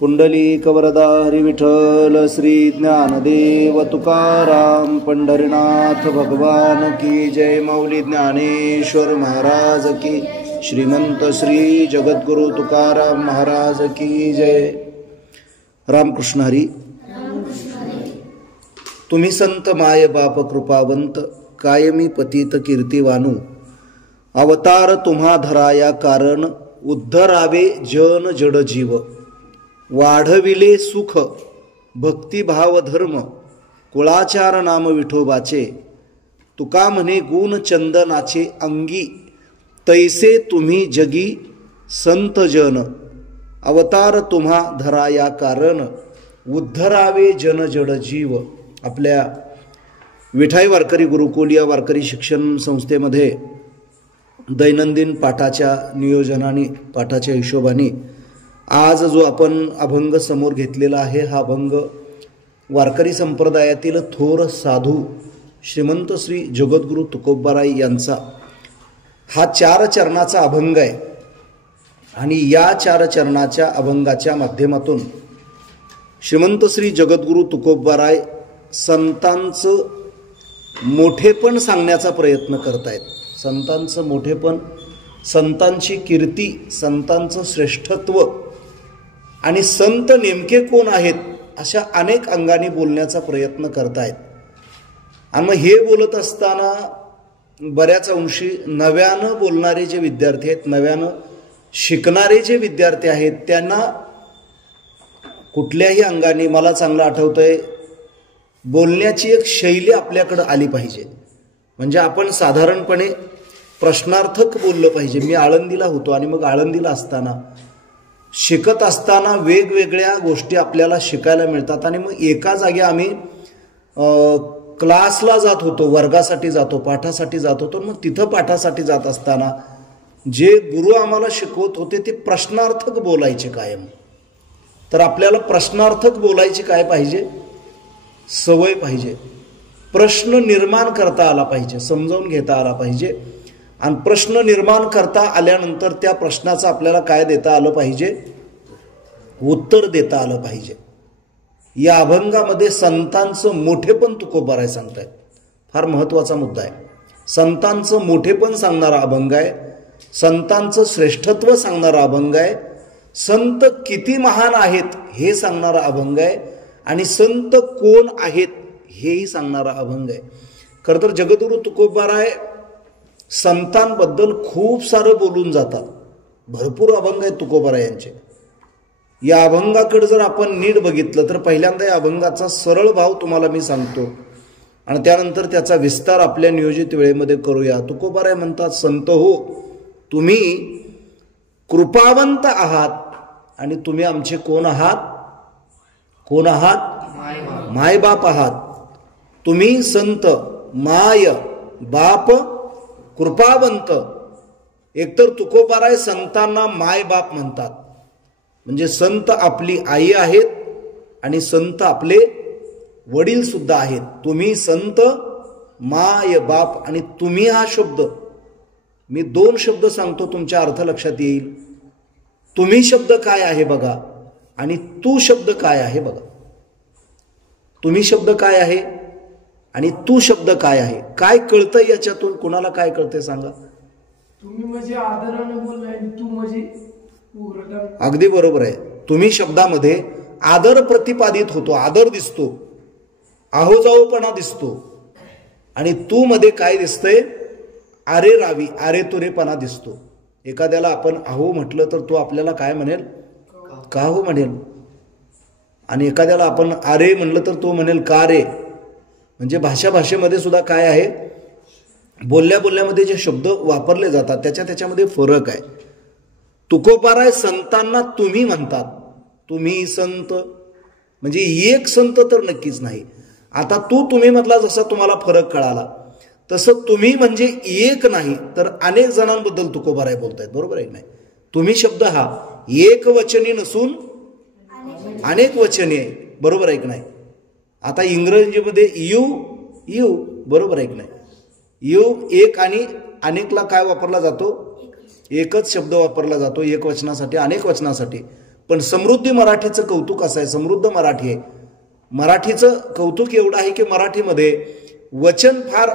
पुंडलिकवरदा हरी विठ्ठल श्री ज्ञानदेव तुकाराम पंढरीनाथ भगवान की जय। माऊली ज्ञानेश्वर महाराज की, श्रीमंत श्री जगद्गुरु तुकाराम महाराज की जय। रामकृष्ण हरी। तुम्ही संत माय बाप कृपावंत, कायमी पतित कीर्तिवानू, अवतार तुम्हा धराया कारण, उद्धरावे जन जड जीव, वाढविले सुख भक्तिभाव धर्म, कुळाचार नाम विठोबाचे, तुका म्हणे गुण चंदनाचे अंगी, तैसे तुम्ही जगी संत जन, अवतार तुम्हा धराया कारण, उद्धरावे जन जड जीव। आपल्या विठाई वारकरी गुरुकुल या वारकरी शिक्षण संस्थेमध्ये दैनंदिन पाठाच्या नियोजनाने, पाठाच्या हिशोबाने आज जो आपण अभंग समोर घेतलेला आहे, हा अभंग वारकरी संप्रदायातील थोर साधू श्रीमंत श्री जगद्गुरु तुकोबाराय यांचा हा 4 चरणाचा अभंग आहे। आणि या 4 चरणाच्या अभंगाच्या माध्यमातून श्रीमंत श्री जगद्गुरु तुकोबाराय संतांचं मोठेपण सांगण्याचा प्रयत्न करतायत। संतांचं मोठेपण, संतांची कीर्ती, संतांचं श्रेष्ठत्व आणि संत नेमके कोण आहेत अशा अनेक अंगाने बोलण्याचा प्रयत्न करतायत। आणि मग हे बोलत असताना बऱ्याच अंशी नव्यानं बोलणारे जे विद्यार्थी आहेत, नव्यानं शिकणारे जे विद्यार्थी आहेत, त्यांना कुठल्याही अंगाने, मला चांगलं आठवतंय, बोलण्याची एक शैली आपल्याकडे आली पाहिजे। म्हणजे आपण साधारणपणे प्रश्नार्थक बोललं पाहिजे। मी आळंदीला होतो आणि मग आळंदीला असताना, शिकत असताना वेगवेगळ्या गोष्टी आपल्याला शिकायला मिळतात। आणि मग एका जागी आम्ही क्लासला जात होतो, वर्गासाठी जातो, पाठासाठी जात होतो। मग तिथं पाठासाठी जात असताना जे गुरु आम्हाला शिकवत होते ते प्रश्नार्थक बोलायचे कायम। तर आपल्याला प्रश्नार्थक बोलायची काय पाहिजे, सवय पाहिजे। प्रश्न निर्माण करता आला पाहिजे, समजावून घेता आला पाहिजे। आणि प्रश्न निर्माण करता आल्यानंतर त्या प्रश्नाचं आपल्याला काय देता आलं पाहिजे, उत्तर देता आलं पाहिजे। या अभंगामध्ये संतांचं मोठेपण तुकोबाराय सांगतायत। फार महत्वाचा मुद्दा आहे। संतांचं मोठेपण सांगणारा अभंग आहे, संतांचं श्रेष्ठत्व सांगणारा अभंग आहे, संत किती महान आहेत हे सांगणारा अभंग आहे, आणि संत कोण आहेत हेही सांगणारा अभंग आहे। खरं तर जगद्गुरु तुकोबाराय संतांबद्दल खूप सारं बोलून जातात। भरपूर अभंग आहेत तुकोबाराय यांचे। या अभंगाकडे जर आपण नीट बघितलं तर पहिल्यांदा या अभंगाचा सरळ भाव तुम्हाला मी सांगतो आणि त्यानंतर त्याचा विस्तार आपल्या नियोजित वेळेमध्ये करूया। तुकोबाराय म्हणतात, संत हो, तुम्ही कृपावंत आहात आणि तुम्ही आमचे कोण आहात, कोण आहात, मायबाप आहात। तुम्ही संत, माय बाप, कृपावंत। एकतर तुकोबाराय संतांना माय बाप म्हणतात, म्हणजे संत आपली आई आहेत आणि संत आपले वडील सुद्धा आहेत। तुम्ही संत, माय बाप, आणि तुम्ही हा शब्द, मी 2 शब्द सांगतो, तुमच्या अर्थ लक्षात येईल। तुम्ही शब्द काय आहे बघा, आणि तू शब्द काय आहे बघा। तुम्ही शब्द काय आहे आणि तू शब्द काय आहे, काय कळतंय याच्यातून? कुणाला काय कळतंय सांगा? तुम्ही म्हणजे आदराने बोललाय, तू म्हणजे अगदी बरोबर आहे। तुम्ही शब्दामध्ये आदर प्रतिपादित होतो, आदर दिसतो, आहोजाओपणा दिसतो, आणि तू मध्ये काय दिसतंय, आरे रावी, आरे तुरेपणा दिसतो। एखाद्याला आपण आहो म्हटलं तर तो आपल्याला काय म्हणेल, का हो म्हणेल, आणि एखाद्याला आपण आरे म्हणलं तर तो म्हणेल का रे। म्हणजे भाषेमध्ये सुद्धा काय आहे, बोलल्यामध्ये जे शब्द वापरले जातात त्याच्यामध्ये फरक आहे। तुकोबाराय संतांना तुम्ही म्हणतात। तुम्ही संत म्हणजे एक संत तर नक्कीच नाही। आता तुम्ही म्हटला, जसा तुम्हाला फरक कळाला तसं तुम्ही म्हणजे एक नाही तर अनेक जणांबद्दल तुकोबाराय बोलतायत, बरोबर आहे की नाही? तुम्ही शब्द हा एक वचनी नसून अनेक वचनी आहे, बरोबर आहे की नाही? आता इंग्रजीमध्ये यू, बरोबर आहे की नाही? यू एक आणि अनेकला काय वापरला जातो, एकच शब्द वापरला जातो, एक वचनासाठी, अनेक वचनासाठी। पण समृद्धी मराठीचं कौतुक असं आहे, समृद्ध मराठी आहे. मराठीचं कौतुक एवढं आहे की मराठीमध्ये वचन फार,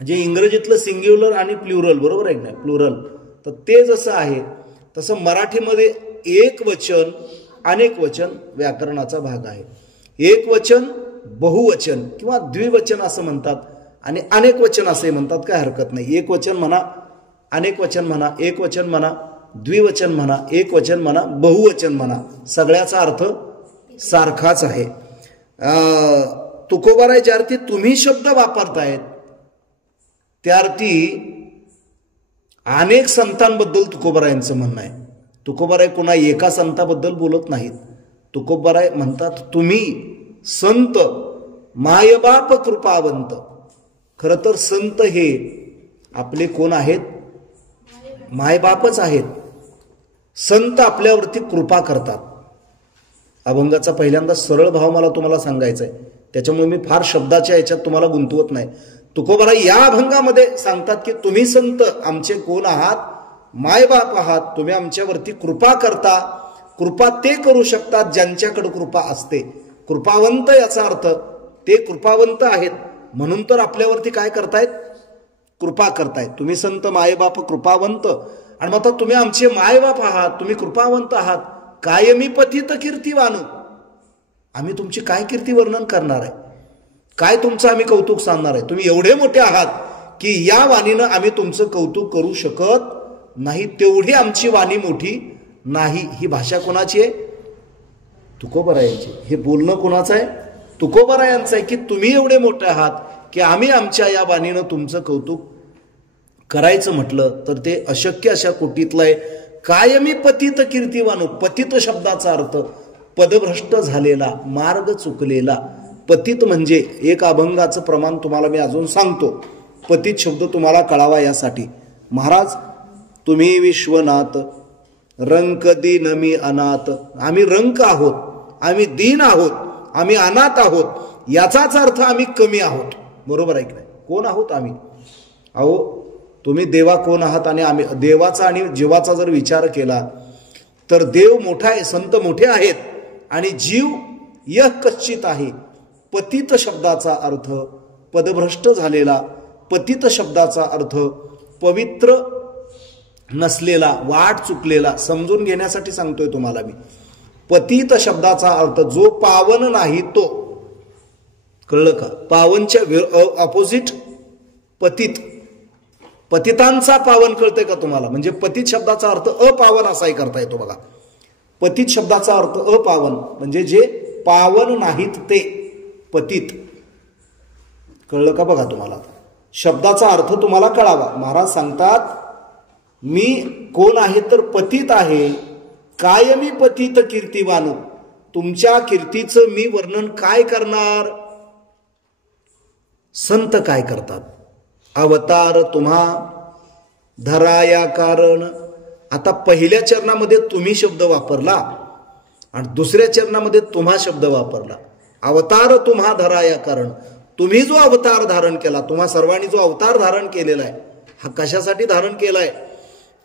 जे इंग्रजीतलं सिंग्युलर आणि प्लुरल, बरोबर आहे की नाही, प्लुरल, तर ते जसं आहे तसं मराठीमध्ये एक वचन अनेक वचन व्याकरणाचा भाग आहे. एक वचन बहुवचन किंवा द्विवचन असं म्हणतात आणि अनेक वचन असे म्हणतात, काय हरकत नाही. एक वचन म्हणा, अनेक वचन म्हणा, एक वचन म्हणा, द्विवचन म्हणा, एक वचन म्हणा, बहुवचन म्हणा, सगळ्याचा अर्थ सारखाच आहे. तुकोबाराय ज्यार्थी तुम्ही शब्द वापरतायत त्यार्थी अनेक संतांबद्दल तुकोबारायांचं म्हणणं आहे. तुकोबाराय कोणा एका संताबद्दल बोलत नाहीत. तुकोबाराय म्हणतात तुम्ही संत मायबाप कृपावंत. खरं तर संत हे आपले कोण आहेत? मायबापच आहेत. संत आपल्यावरती कृपा करतात. अभंगाचा पहिल्यांदा सरळ भाव मला तुम्हाला सांगायचा आहे, त्याच्यामुळे मी फार शब्दाच्या याच्यात तुम्हाला गुंतवत नाही. तुकोबाराय या अभंगामध्ये सांगतात की तुम्ही संत आमचे कोण आहात? मायबाप आहात. तुम्ही आमच्यावरती कृपा करता. कृपा ते करू शकतात ज्यांच्याकडे कृपा असते. कृपावंत याचा अर्थ ते कृपावंत आहेत म्हणून तर आपल्यावरती काय करतायत? कृपा करतायत. तुम्ही संत मायबाप कृपावंत, आणि मग तुम्ही आमचे मायबाप आहात, तुम्ही कृपावंत आहात. कायमी पतित कीर्तिवानू. आम्ही तुमची काय कीर्ती वर्णन करणार आहे? काय तुमचं आम्ही कौतुक सांगणार आहे? तुम्ही एवढे मोठे आहात की या वाणीनं आम्ही तुमचं कौतुक करू शकत नाही, तेवढी आमची वाणी मोठी नाही. ही भाषा कोणाची आहे? तुकोबारायांची. हे बोलणं कोणाचं आहे? तुकोबारायांचं आहे की तुम्ही एवढे मोठे आहात की आम्ही आमच्या या वाणीनं तुमचं कौतुक करायचं म्हटलं तर ते अशक्य अशा कोटीतलं आहे. कायमी पतित कीर्तिवानू. पतित शब्दाचा अर्थ पदभ्रष्ट झालेला, मार्ग चुकलेला. पतित म्हणजे एक अभंगाचं प्रमाण तुम्हाला मी अजून सांगतो. पतित शब्द तुम्हाला कळावा यासाठी. महाराज तुम्ही विश्वनाथ, रंक दीन मी अनाथ. आम्ही रंक आहोत, आम्ही दीन आहोत, आम्ही अनाथ आहोत. याचाच अर्थ आम्ही कमी आहोत. बरोबर आहे की नाही? कोण आहोत आम्ही? अहो तुम्ही देवा कोण आहात? आणि आम्ही देवाचा आणि जीवाचा जर विचार केला तर देव मोठा आहे, संत मोठे आहेत आणि जीव यह कच्चित आहे. पतित शब्दाचा अर्थ पदभ्रष्ट झालेला. पतित शब्दाचा अर्थ पवित्र नसलेला, वाट चुकलेला. समजून घेण्यासाठी सांगतोय तुम्हाला मी. पतित शब्दाचा अर्थ जो पावन नाही तो. कळलं का? पावनच्या अपोजिट पतित. पतितांचा पावन कळतंय का तुम्हाला? म्हणजे पतित शब्दाचा अर्थ अपावन असाही करता येतो बघा. पतित शब्दाचा अर्थ अपावन म्हणजे जे पावन नाहीत ते पतित. कळलं का बघा तुम्हाला? शब्दाचा अर्थ तुम्हाला कळावा. महाराज सांगतात मी कोण आहे तर पतित आहे. कायमी पतित कीर्तिवानू. तुमच्या कीर्तीचं मी वर्णन काय करणार? संत काय करतात? अवतार तुम्हा धराया कारण. आता पहिल्या चरणामध्ये तुम्ही शब्द वापरला आणि दुसऱ्या चरणामध्ये तुम्हा शब्द वापरला. अवतार तुम्हा धराया कारण. तुम्ही जो अवतार धारण केला, तुम्हा सर्वांनी जो अवतार धारण केलेला आहे, हा कशासाठी धारण केलाय?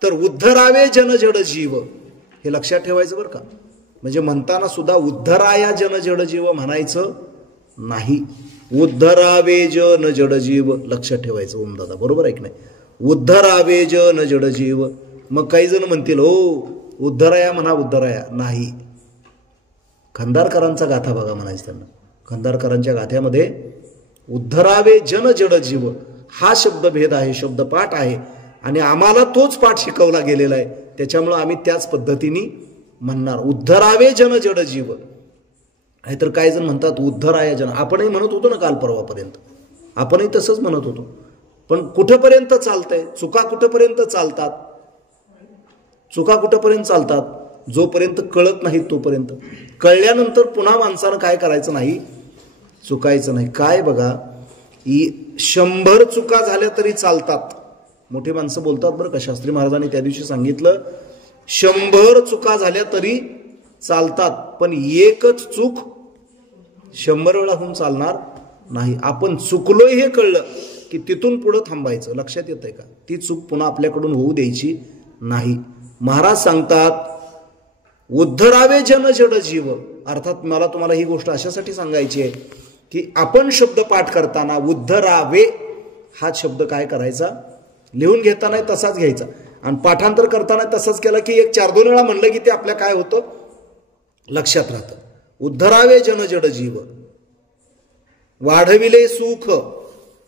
तर उद्धरावे जनजड जीव. हे लक्षात ठेवायचं बरं का. म्हणजे म्हणताना सुद्धा उद्धराया जनजड जीव म्हणायचं नाही. उद्धरावे जन जड जीव लक्षात ठेवायचं. ओम दादा बरोबर आहे की नाही? उद्धरावे जन जड जीव. मग काही जण म्हणतील हो उद्धराया म्हणा, उद्धराया नाही. खंदारकरांचा गाथा बघा म्हणायचं त्यांना. खंदारकरांच्या गाथ्यामध्ये उद्धरावे जन जड जीव हा शब्दभेद आहे, शब्दपाठ आहे आणि आम्हाला तोच पाठ शिकवला गेलेला आहे. त्याच्यामुळं आम्ही त्याच पद्धतीने म्हणणार उद्धरावे जन जड जीव. नाहीतर काही जण म्हणतात उद्धराया जन. आपणही म्हणत होतो ना काल परवापर्यंत, आपणही तसंच म्हणत होतो. पण कुठंपर्यंत चालतंय? चुका कुठंपर्यंत चालतात? चुका कुठंपर्यंत चालतात? जोपर्यंत कळत नाहीत तोपर्यंत. कळल्यानंतर पुन्हा माणसानं काय करायचं नाही? चुकायचं नाही. काय बघा, 100 चुका झाल्या तरी चालतात. मोठी माणसं बोलतात बरं का. शास्त्री महाराजांनी त्या दिवशी सांगितलं 100 चुका झाल्या तरी चालतात, पण एकच चूक 100 वेळा होऊन चालणार नाही. आपण चुकलोय हे कळलं की तिथून पुढं थांबायचं. लक्षात येतंय का? ती चूक पुन्हा आपल्याकडून होऊ द्यायची नाही. महाराज सांगतात उद्धरावे जन जड जीव. अर्थात मला तुम्हाला ही गोष्ट अशासाठी सांगायची आहे की आपण शब्द पाठ करताना उद्धरावे हा शब्द काय करायचा, लिहून घेताना तसाच घ्यायचा आणि पाठांतर करताना तसंच केलं की एक 4-2 वेळा म्हणलं की ते आपल्या काय होतं, लक्षात राहतं. उद्धरावे जन जड जीव, वाढविले सुख.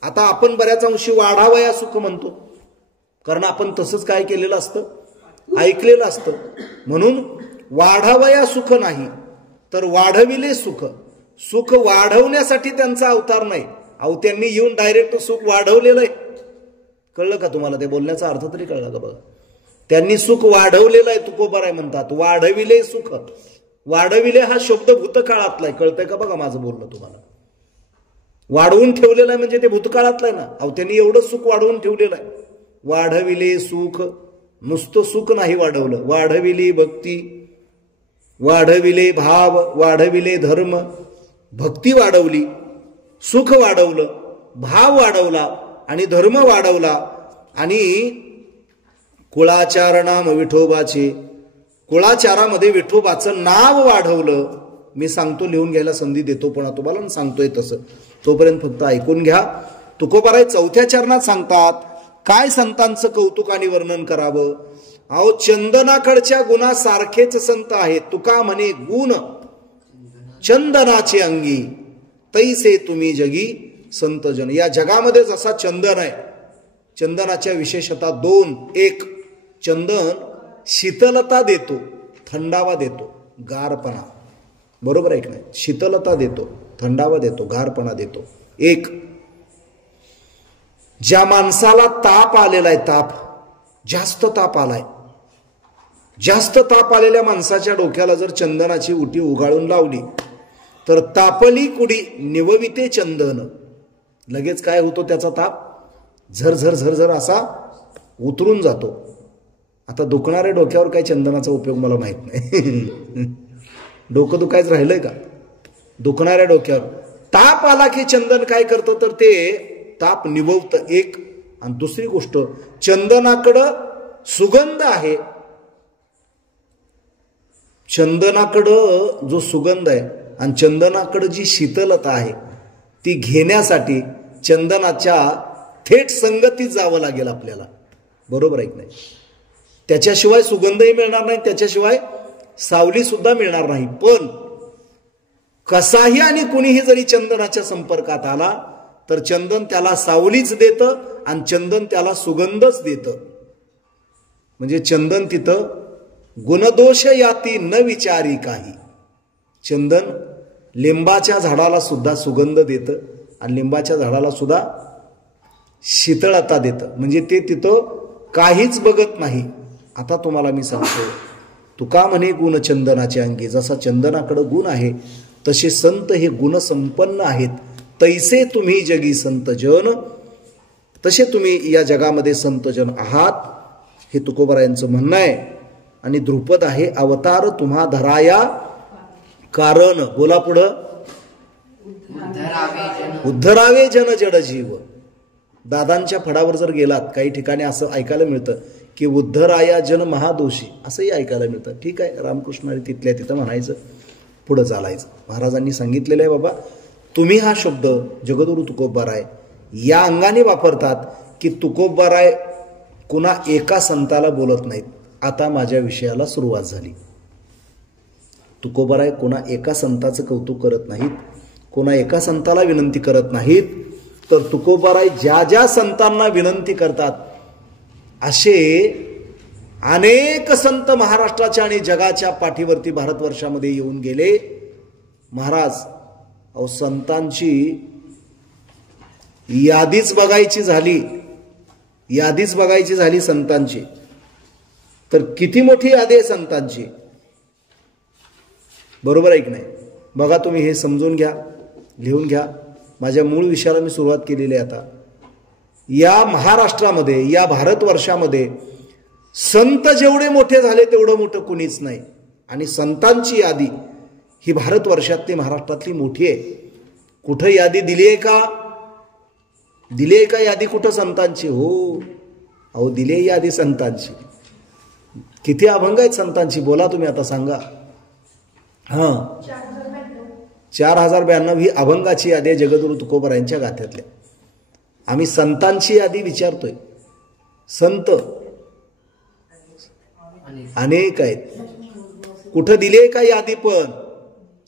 आता आपण बऱ्याच अंशी वाढावया सुख म्हणतो, कारण आपण तसंच काय केलेलं असतं, ऐकलेलं असतं. म्हणून वाढावया सुख नाही तर वाढविले सुख. सुख वाढवण्यासाठी त्यांचा अवतार नाही, अहो त्यांनी येऊन डायरेक्ट सुख वाढवलेलं आहे. कळलं का तुम्हाला, ते बोलण्याचा अर्थ तरी कळला का बघा. त्यांनी सुख वाढवलेलं आहे, तुकोबाराय म्हणतात वाढविले सुख. वाढविले हा शब्द भूतकाळातला आहे, कळतंय का बघा माझं बोलणं तुम्हाला. वाढवून ठेवलेलं आहे म्हणजे ते भूतकाळातलं आहे ना, अहो त्यांनी एवढं सुख वाढवून ठेवलेलं आहे. वाढविले सुख, नुसतं सुख नाही वाढवलं, वाढविली भक्ती, वाढविले भाव, वाढविले धर्म. भक्ती वाढवली, सुख वाढवलं, भाव वाढवला आणि धर्म वाढवला. आणि कुळाचारणाम विठोबाचे, कुळाचारामध्ये विठोबाचं नाव वाढवलं. मी सांगतो, लिहून घ्यायला संधी देतो पण तुम्हाला सांगतोय तसं, तोपर्यंत फक्त ऐकून घ्या. तुकोबाराय 4थ्या चरणात सांगतात काय संतांचं कौतुक आणि वर्णन करावं. अहो चंदनाकडच्या गुणासारखेच संत आहेत. तुका म्हणे गुण चंदनाचे अंगी, तैसे तुम्ही जगी संत जन. या जगामध्ये जसा चंदन आहे, चंदनाच्या विशेषता 2. 1, चंदन शीतलता देतो, थंडावा देतो, गारपणा. बरोबर आहे की नाही, शीतलता देतो, थंडावा देतो, गारपणा देतो. 1, ज्या माणसाला ताप आलेला आहे, ताप जास्त ताप आलाय, जास्त ताप आलेल्या माणसाच्या डोक्याला जर चंदनाची उटी उगाळून लावली तर तापली कुडी निवविते चंदन. लगेच काय होतो, त्याचा ताप झरझर झरझर असा उतरून जातो. आता दुखणाऱ्या डोक्यावर काही चंदनाचा उपयोग मला माहित नाही. डोकं दुखायचं राहिलंय का, दुखणाऱ्या डोक्यावर ताप आला की चंदन काय करतं तर ते ताप निववतं. 1. आणि दुसरी गोष्ट, चंदनाकडं सुगंध आहे. चंदनाकडं जो सुगंध आहे आणि चंदनाकडं जी शीतलता आहे ती घेण्यासाठी चंदनाच्या थेट संगतीत जावं लागेल आपल्याला. बरोबर आहे की नाही, त्याच्याशिवाय सुगंधही मिळणार नाही, त्याच्याशिवाय सावली सुद्धा मिळणार नाही. पण कसाही आणि कुणीही जरी चंदनाच्या संपर्कात आला तर चंदन त्याला सावलीच देतं आणि चंदन त्याला सुगंधच देतं. म्हणजे चंदन तिथं गुणदोष याती न विचारी काही. चंदन लिंबाच्या झाडाला सुद्धा सुगंध देतं आणि लिंबाच्या झाडाला सुद्धा शीतळता देतं. म्हणजे ते तिथं काहीच बघत नाही. आता तुम्हाला मी सांगतो, तुका म्हणे गुण चंदनाचे अंगी. जसा चंदनाकडे गुण आहे तसे संत हे गुणसंपन्न आहेत. तैसे तुम्ही जगी संत जन, तसे तुम्ही या जगामध्ये संत जन आहात, हे तुकोबारायांचं म्हणणं आहे. आणि द्रुपद आहे, अवतार तुम्हा धराया कारण. बोला पुढं, उद्धरावे जन जड जीव. दादांच्या फडावर जर गेलात काही ठिकाणी असं ऐकायला मिळतं की उद्धराया जन महादोषी, असंही ऐकायला मिळतं. ठीक आहे, रामकृष्ण तिथल्या तिथं म्हणायचं, पुढं चालायचं. महाराजांनी सांगितलेलं आहे बाबा, तुम्ही हा शब्द जगद्गुरु तुकोबाराय या अंगाने वापरतात की तुकोबाराय कुणा एका संताला बोलत नाहीत. आता माझ्या विषयाला सुरुवात झाली. तुकोबाराय कोणा एका संताचं कौतुक करत नाहीत, कोणा एका संताला विनंती करत नाहीत, तर तुकोबाराय ज्या ज्या संतांना विनंती करतात असे अनेक संत महाराष्ट्राच्या आणि जगाच्या पाठीवरती भारतवर्षामध्ये येऊन गेले. महाराज, अहो संतांची यादीच बघायची झाली संतांची, तर किती मोठी यादी आहे संतांची. बरोबर आहे की नाही, बघा तुम्ही, हे समजून घ्या, लिहून घ्या. माझ्या मूळ विषयाला मी सुरुवात केलेली आहे. आता या महाराष्ट्रामध्ये, या भारतवर्षामध्ये संत जेवढे मोठे झाले तेवढं मोठं कुणीच नाही. आणि संतांची यादी ही भारतवर्षातली, महाराष्ट्रातली मोठी आहे. कुठं यादी दिली आहे का? दिली आहे का यादी कुठं संतांची? हो, अहो दिली आहे यादी संतांची. किती अभंग आहेत संतांची बोला तुम्ही आता सांगा. 4092 ही अभंगाची यादी आहे जगद्गुरु तुकोबारायांच्या गाथ्यातल्या. आम्ही संतांची यादी विचारतोय. संत अनेक आहेत. कुठं दिली का यादी पण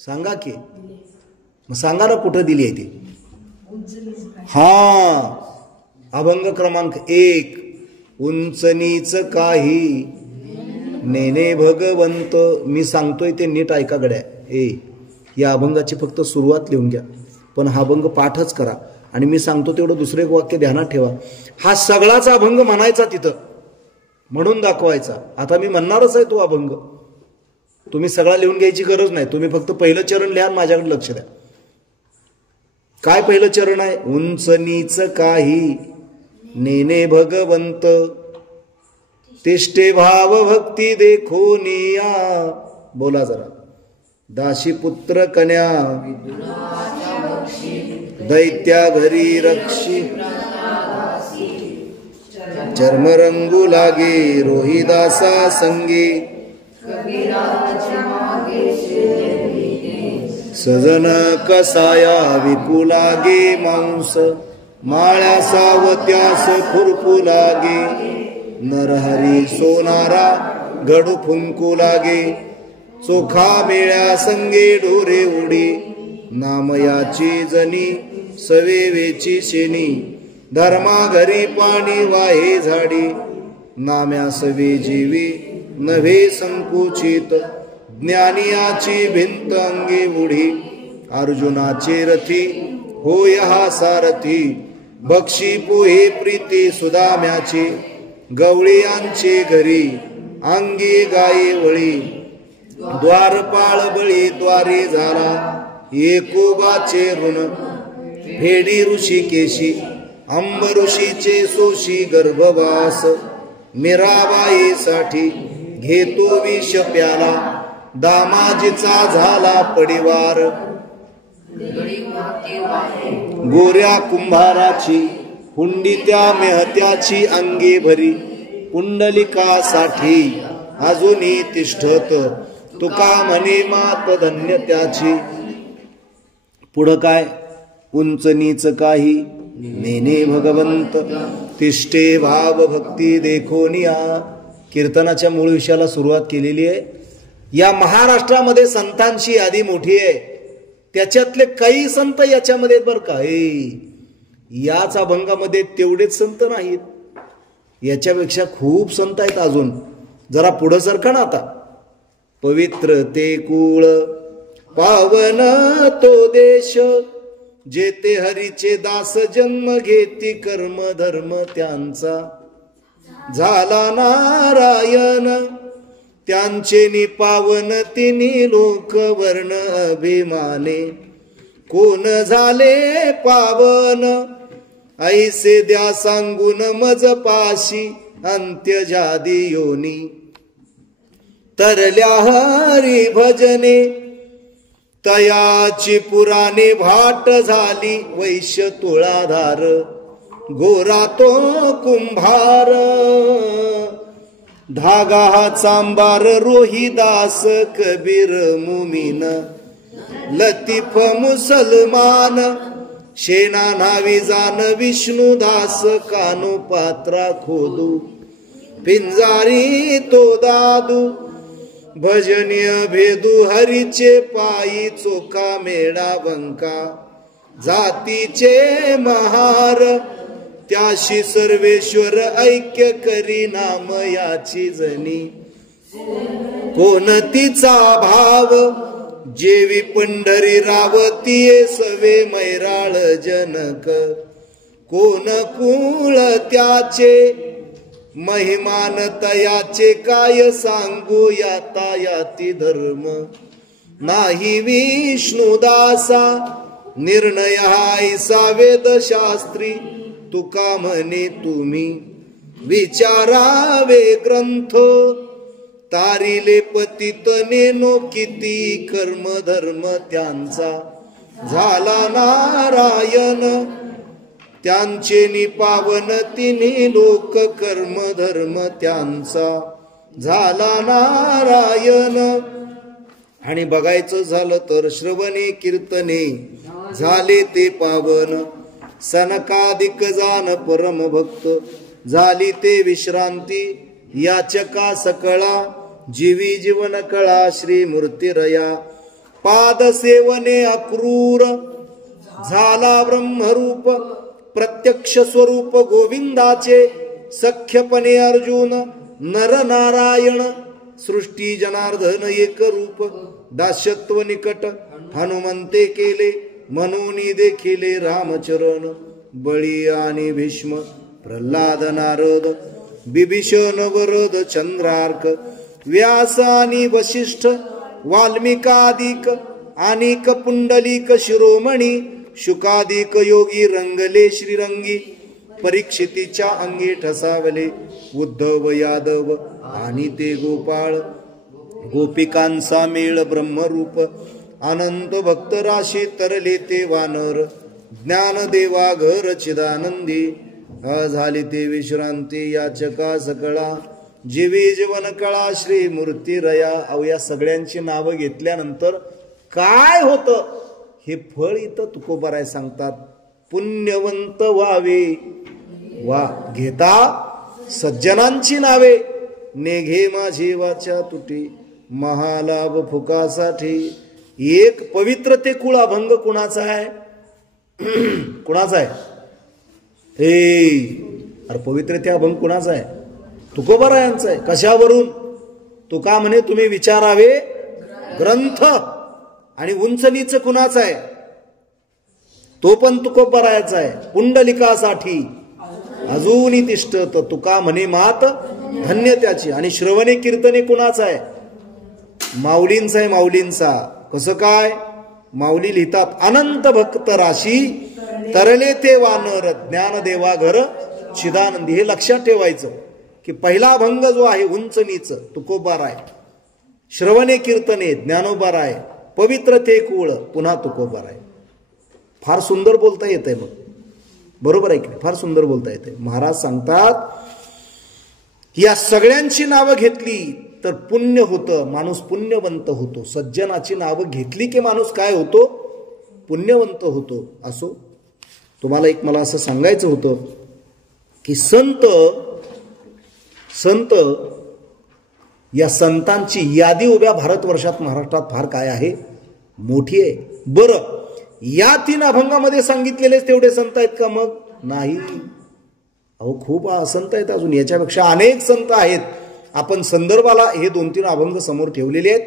सांगा की. मग सांगा ना कुठं दिली आहे ती. अभंग क्रमांक 1 उंच नीच काही नेने भगवंत. मी सांगतोय ते नीट ऐका गड्या. या अभंगाची फक्त सुरुवात लिहून घ्या पण हा अभंग पाठच करा आणि मी सांगतो तेवढं दुसरे वाक्य ध्यानात ठेवा. हा सगळाच अभंग म्हणायचा तिथं म्हणून दाखवायचा. आता मी म्हणणारच आहे तो अभंग. तुम्ही सगळा लिहून घ्यायची गरज नाही. तुम्ही फक्त पहिलं चरण लिहा माझ्याकडे लक्ष द्या. काय पहिलं चरण आहे. उंच नीच काही नेने भगवंत तिष्ठे भाव भक्ती देखोनिया. बोला जरा. दाशी पुत्र कन्या दैत्या घरी रक्षी चर्मरंगू लागे रोहिदासा संगी सजन कसाया विकू लागे मांस माळ्या सावत्यास खुरपू लागे नरहरी सोनारा गडू फुंकू लागे चोखा मेळ्या संगे डोरे उडी नामयाची जनी सवेवेची शेनी धर्मा घरी पाणी वाहे झाडी नाम्या सवे जीवी नव्हे संकुचित ज्ञानियाची भिंत अंगे उडी अर्जुनाचे रथी होय हा सारथी बक्षी पोहे प्रीती सुदाम्याची गवळीयांचे घरी अंगी गाई वळी द्वारपाळ बळी द्वारी झाला एकोबाचे ऋण फेडी ऋषिकेशी अंब ऋषीचे सोशी गर्भवास मीराबाईसाठी घेतो विष प्याला दामाजीचा झाला पडिवार गोऱ्या कुंभाराची हुंडी त्या मेहत्याची अंगे भरी पुंडलिकासाठी अजूनही तिष्ठत तुका म्हणे मात धन्य त्याची. पुढं काय. उंच नीच काही नेने भगवंत तिष्ठे भाव भक्ती देखोनिया. कीर्तनाच्या मूळ विषयाला सुरुवात केलेली आहे. या महाराष्ट्रामध्ये संतांची यादी मोठी आहे. त्याच्यातले काही संत याच्यामध्ये बरं का. याच अभंगामध्ये तेवढेच संत नाहीत. याच्यापेक्षा खूप संत आहेत अजून. जरा पुढं सरका ना आता. पवित्र ते कुळ पावन तो देश जेते हरीचे दास जन्म घेती कर्म धर्म त्यांचा झाला नारायण त्यांचे निपावन तिन्ही लोक वर्ण अभिमाने कोण झाले पावन ऐसे द्या सांगून मज पाशी अंत्य जादी योनी तरल्या हरी भजने तयाची पुराणे भाट झाली वैश्य तुळाधार गोरा तो कुंभार धागा हा चांबार रोहिदास कबीर मुमीन लतीफ मुसलमान शेना नावी जान विष्णुदास कानो पात्रा खोदू पिंजारी तो दादू भजनीय भेदू हरीचे पायी चोखा मेळा बंका जातीचे महार त्याशी सर्वेश्वर ऐक्य करी नाम याची जनी कोणतीचा भाव जेवी पंढरी रावतीये सवे मैराळ जनक कोण कुळ त्याचे महिमान तयाचे काय सांगू याता याती धर्म नाही विष्णुदासा निर्णय हायसा वेद शास्त्री तुका म्हणे तुम्ही विचारावे ग्रंथ तारिले पतित नेनो किती कर्म धर्म त्यांचा झाला नारायण त्यांचे निपावन तिन्ही लोक कर्म धर्म त्यांचा झाला नारायण. आणि बघायचं झालं तर श्रवणे कीर्तने झाले ते पावन. सनकादिक जान परम भक्त झाली ते विश्रांती. याचका सकळा जीवी जीवन कळा श्री मूर्तिरया. पाद सेवने अक्रूर झाला ब्रह्मरूप. प्रत्यक्ष स्वरूप गोविंदाचे सख्यपणे अर्जुन. नर नारायण सृष्टी जनार्दन एक रूप. दास्यत्व निकट हनुमंते केले मनोनी देखिले रामचरण. बळी आणि भीष्म प्रल्हाद नारद बिभीषण वरद चंद्रार्क. व्यास आणि वशिष्ठ वाल्मिकादिक अनेक पुंडलिक शिरोमणी. शुकादिक योगी रंगले श्रीरंगी. परीक्षितीच्या अंगी ठसावले उद्धव यादव आणि ते गोपाळ. गोपिकांचा मेळ ब्रह्मरूप अनंत भक्त राशी तरले ते वानर. ज्ञानदेवा घर चिदानंदी झाली ते विश्रांती. याचका सकळा जीवी जीवन कळा श्री मूर्तिरया. अहो या सगळ्यांची नावं घेतल्यानंतर काय होतं हे फळ इथं तुकोबाराय सांगतात. पुण्यवंत व्हावे वा घेता सज्जनांची नावे. नेघे माझी वाचा तुटी महालाभ फुकासाठी. एक पवित्र ते कुळ अभंग कुणाचा आहे? कुणाचा आहे? अरे पवित्र ते अभंग कुणाचा आहे? तुकोबारायांचा आहे. कशावरून? तुका म्हणे तुम्ही विचारावे ग्रंथ. आणि उंच नीच कुणाचा आहे? तो पण तुकोबारायाचा आहे. पुंडलिकासाठी अजूनही तिष्ठत तुका म्हणे मात धन्य त्याची. आणि श्रवणे कीर्तने कुणाचा आहे? माऊलींचा आहे. माऊलींचा. कसं काय? माऊली लिहितात अनंत भक्त राशी तरले ते वानर. ज्ञानदेवा घर चिदानंदी. हे लक्षात ठेवायचं की पहिला अभंग जो आहे उंच नीच तुकोबाराय. श्रवणे कीर्तने ज्ञानोबाराय. पवित्र ते कुळ पुन्हा तुकोबाराय. फार सुंदर बोलता येत आहे. मग बरोबर आहे की फार सुंदर बोलता येते. महाराज सांगतात की या सगळ्यांची नावं घेतली तर पुण्य होतं. माणूस पुण्यवंत होतो. सज्जनाची नावं घेतली की माणूस काय होतो? पुण्यवंत होतो. असो तुम्हाला एक मला असं सांगायचं होतं की संत या संतांची यादी उभ्या भारतवर्षात महाराष्ट्रात फार काय आहे? मोठी आहे. बरं या 3 अभंगामध्ये सांगितलेलेच तेवढे संत आहेत का? मग नाही. अहो खूप संत आहेत. अजून याच्यापेक्षा अनेक संत आहेत. आपण संदर्भाला हे 2-3 अभंग समोर ठेवलेले आहेत.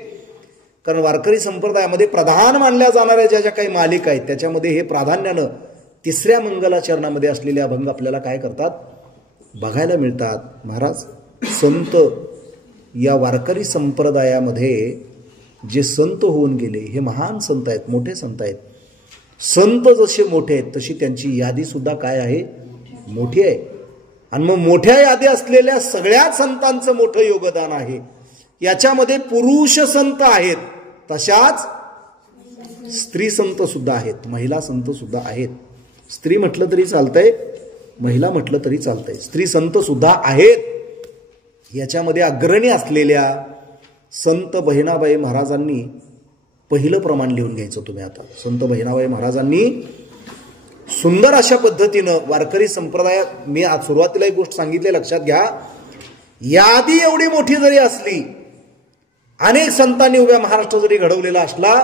कारण वारकरी संप्रदायामध्ये प्रधान मानल्या जाणाऱ्या ज्या काही मालिका आहेत त्याच्यामध्ये हे प्राधान्यानं 3ऱ्या मंगलाचरणामध्ये असलेले अभंग आपल्याला काय करतात? बघायला मिळतात. महाराज संत या वारकरी संप्रदायामध्ये जे संत होऊन गेले हे महान संत आहेत. मोठे संत आहेत. संत जसे मोठे आहेत तशी त्यांची यादी सुद्धा काय आहे? मोठी आहे. आणि मग मोठ्या यादी असलेल्या सगळ्या संतांचं मोठं योगदान आहे. याच्यामध्ये पुरुष संत आहेत तशाच स्त्री संत सुद्धा आहेत. महिला संत सुद्धा आहेत. स्त्री म्हटलं तरी चालतंय, महिला म्हटलं तरी चालतंय. स्त्री संत सुद्धा आहेत. याच्यामध्ये अग्रणी असलेल्या संत बहिणाबाई महाराजांनी पहिलं प्रमाण लिहून घ्यायचं तुम्ही. आता संत बहिणाबाई महाराजांनी सुंदर अशा पद्धतीनं वारकरी संप्रदायात, मी आज सुरुवातीला एक गोष्ट सांगितली लक्षात घ्या, यादी एवढी मोठी जरी असली, अनेक संतांनी उभ्या महाराष्ट्र जरी घडवलेला असला,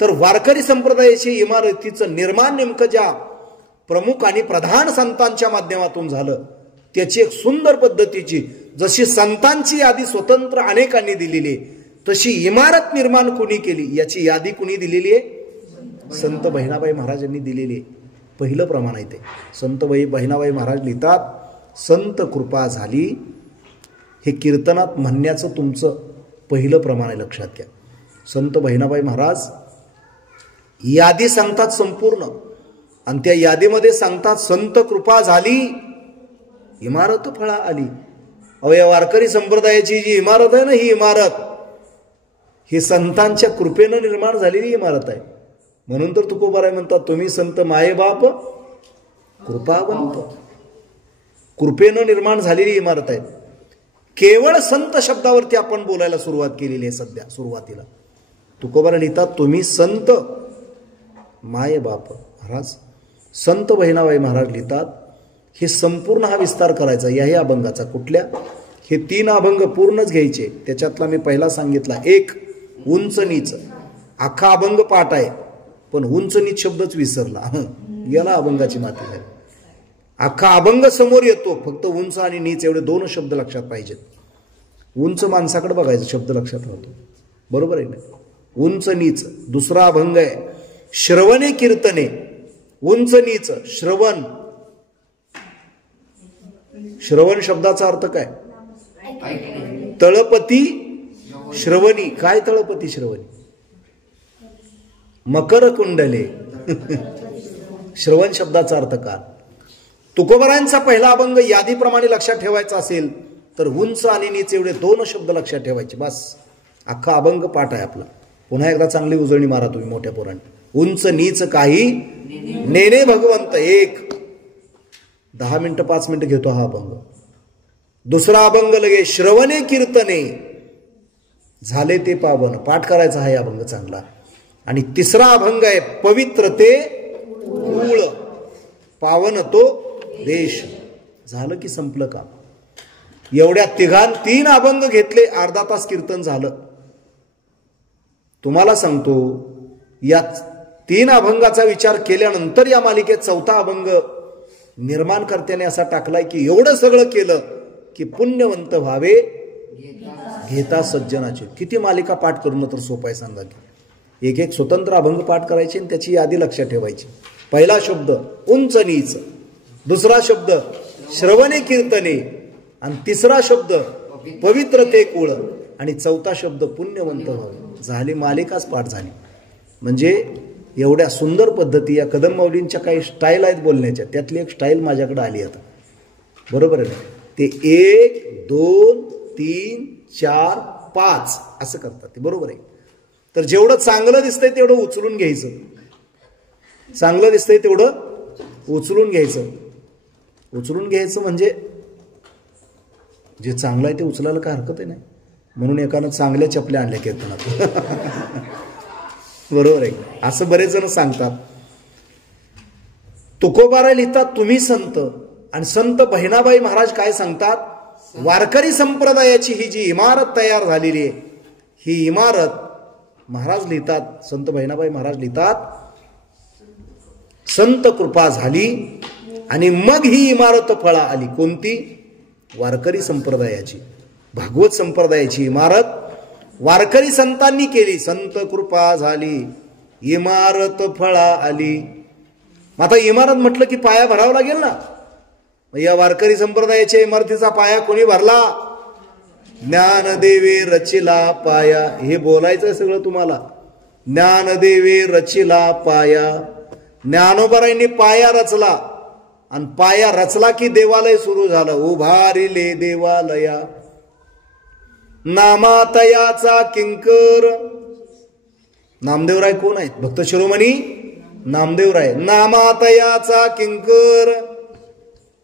तर वारकरी संप्रदायाची इमारतीचं निर्माण नेमकं ज्या प्रमुख आणि प्रधान संतांच्या माध्यमातून झालं त्याची एक सुंदर पद्धतीची, जशी संतांची यादी स्वतंत्र अनेकांनी दिलेली तशी इमारत निर्माण कुणी केली याची यादी कुणी दिलेली आहे? संत बहिणाबाई महाराजांनी दिलेली आहे. पहिलं प्रमाण आहे ते. संत बहिणाबाई महाराज लिहितात, संत कृपा झाली, हे कीर्तनात म्हणण्याचं तुमचं पहिलं प्रमाण आहे. लक्षात घ्या. संत बहिणाबाई महाराज यादी सांगतात संपूर्ण, आणि त्या यादीमध्ये सांगतात संत कृपा झाली, इमारत फळा आली. अहो या वारकरी संप्रदायाची जी इमारत आहे ना, ही इमारत ही संतांच्या कृपेनं निर्माण झालेली इमारत आहे. म्हणून तर तुकोबाराय म्हणतात, तुम्ही संत मायेबाप कृपावंत. कृपेनं निर्माण झालेली इमारत आहे. केवळ संत शब्दावरती आपण बोलायला सुरुवात केलेली आहे सध्या सुरुवातीला. तुकोबारा लिहितात, तुम्ही संत माय बाप महाराज, संत बहिणाबाई महाराज लिहितात, हे संपूर्ण हा विस्तार करायचा याही अभंगाचा. कुठल्या? हे 3 अभंग पूर्णच घ्यायचे. त्याच्यातला मी पहिला सांगितला, एक उंच नीच. अख्खा अभंग पाठ आहे पण उंच नीच शब्दच विसरला, याला अभंगाची माती झाली. अख्खा अभंग समोर येतो, फक्त उंच आणि नीच एवढे 2 शब्द लक्षात पाहिजेत. उंच माणसाकडे बघायचं, शब्द लक्षात राहतो, बरोबर आहे ना. उंच नीच. दुसरा अभंग आहे श्रवणे कीर्तने. उंच नीच श्रवण. श्रवण शब्दाचा अर्थ काय? तळपती श्रवणी. काय तळपती श्रवणी? मकर कुंडले. श्रवण शब्दाचा अर्थ काय? तुकोबारांचा पहिला अभंग यादीप्रमाणे लक्षात ठेवायचा असेल तर उंच आणि नीच एवढे 2 शब्द लक्षात ठेवायचे, बस. अख्खा अभंग पाठ आहे आपला. पुन्हा एकदा चांगली उजळणी मारा तुम्ही मोठ्या पोरांनी. उंच नीच काही नेने भगवंत. एक 10 मिनिटं 5 मिनिटं घेतो हा अभंग. दुसरा अभंग लगे श्रवणे कीर्तने. झाले ते पावन. पाठ करायचा हा अभंग चांगला. आणि तिसरा अभंग आहे पवित्र ते कुळ. पावन तो देश. झालं की संपलं का? एवढ्या 3 अभंग घेतले, अर्धा तास कीर्तन झालं. तुम्हाला सांगतो, या 3 अभंगाचा विचार केल्यानंतर या मालिकेत 4था अभंग निर्माणकर्त्याने असा टाकलाय की एवढं सगळं केलं की पुण्यवंत व्हावे घेता सज्जनाचे. किती मालिका पाठ करणं तर सोपं आहे सांगा की. एक स्वतंत्र अभंग पाठ करायचे आणि त्याची यादी लक्षात ठेवायची. पहिला शब्द उंच नीच, दुसरा शब्द श्रवणे कीर्तने, आणि तिसरा शब्द पवित्र ते कुळ, आणि 4था शब्द पुण्यवंत व्हावे. झाली मालिकाच पाठ झाली. म्हणजे एवढ्या सुंदर पद्धती या कदम माऊलींच्या काही स्टाईल आहेत बोलण्याच्या, त्यातली एक स्टाईल माझ्याकडे आली आता, बरोबर आहे ना. ते 1 2 3 4 5 असं करतात ते, बरोबर आहे. तर जेवढं चांगलं दिसतंय तेवढं उचलून घ्यायचं. चांगलं दिसतंय तेवढं उचलून घ्यायचं. उचलून घ्यायचं म्हणजे जे चांगलं आहे ते उचलायला काय हरकत आहे नाही. म्हणून एकानं चांगल्या चपल्या आणल्या कीर्तनात. बरोबर आहे. असं बरेच जण सांगतात. तुकोबारा लिहितात, तुम्ही संत. आणि संत बहिणाबाई महाराज काय सांगतात? वारकरी संप्रदायाची ही जी इमारत तयार झालेली आहे, ही इमारत महाराज लिहितात, संत बहिणाबाई महाराज लिहितात, संत कृपा झाली आणि मग ही इमारत फळा आली. कोणती? वारकरी संप्रदायाची, भागवत संप्रदायाची इमारत वारकरी संतांनी केली. संत कृपा झाली, इमारत फळा आली. मग आता इमारत म्हटलं की पाया भरावा लागेल ना. या वारकरी संप्रदायाच्या इमारतीचा पाया कोणी भरला? ज्ञानदेवे रचिला पाया. हे बोलायचं सगळं तुम्हाला. ज्ञानदेवे रचिला पाया. ज्ञानोबारांनी पाया रचला, आणि पाया रचला की देवालय सुरू झालं. उभारिले देवालया. नामातयाचा किंकर. नामदेवराय कोण आहेत? भक्त शिरोमणी नामदेवराय. नामातयाचा किंकर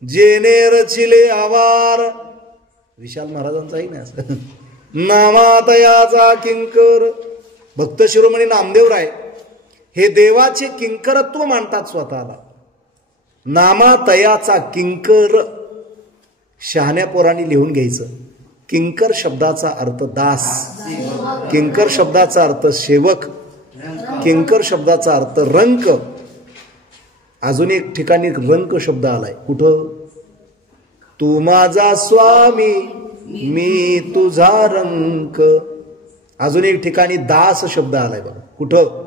जेने रचिले आवार. विशाल महाराजांचाही नाही असं. नामातयाचा किंकर. भक्त शिरोमणी नामदेवराय हे देवाचे किंकरत्व मानतात स्वतःला. नामातयाचा किंकर. शहाण्या पोरांनी लिहून घ्यायचं. किंकर शब्दाचा अर्थ दास. किंकर शब्दाचा अर्थ सेवक. किंकर शब्दाचा अर्थ रंक. अजून एक ठिकाणी रंक शब्द आलाय. कुठं? तू माझा स्वामी मी तुझा रंक. अजून एक ठिकाणी दास शब्द आलाय बघा. कुठं?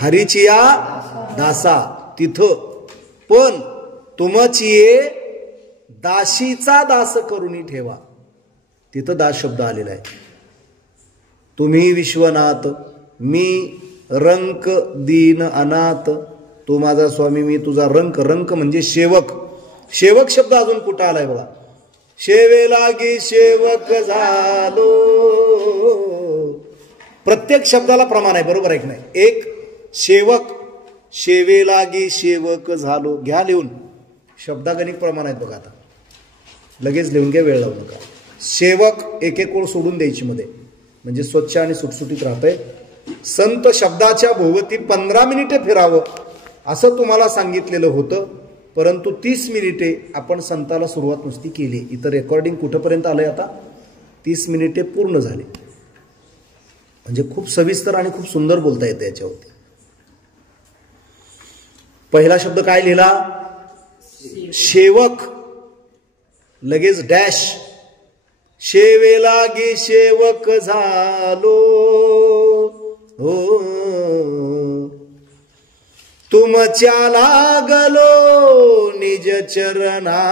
हरिचिया दासा. तिथं पण तुमचिये दाशीचा दास करून ठेवा. तिथं दास शब्द आलेला आहे. तुम्ही विश्वनाथ मी रंक दीन अनाथ. तू माझा स्वामी मी तुझा रंक. रंक म्हणजे सेवक. सेवक शब्द अजून कुठं आलाय बघा. शेवे लागी सेवक झालो. प्रत्येक शब्दाला प्रमाण आहे, बरोबर आहे की नाही. एक सेवक. शेवे लागी सेवक झालो. घ्या लिहून. शब्दागणिक प्रमाण आहेत बघा. आता लगेच लिहून घ्या, वेळ लावू नका. सेवक एक एक ओळ सोडून द्यायची मध्ये, म्हणजे स्वच्छ आणि सुटसुटीत राहतंय. संत शब्दाच्या भोवती 15 मिनिटे फिरावं असं तुम्हाला सांगितलेलं होतं, परंतु 30 मिनिटे आपण संताला सुरुवात नुसती केली. इथं रेकॉर्डिंग कुठंपर्यंत आलंय आता? 30 मिनिटे पूर्ण झाले. म्हणजे खूप सविस्तर आणि खूप सुंदर बोलता येतं याच्यावरती. पहिला शब्द काय लिहिला? शेवक. लगेच डॅश. शेवे लागी शेवक झालो हो, तुमच्या लागलो निज चरणा.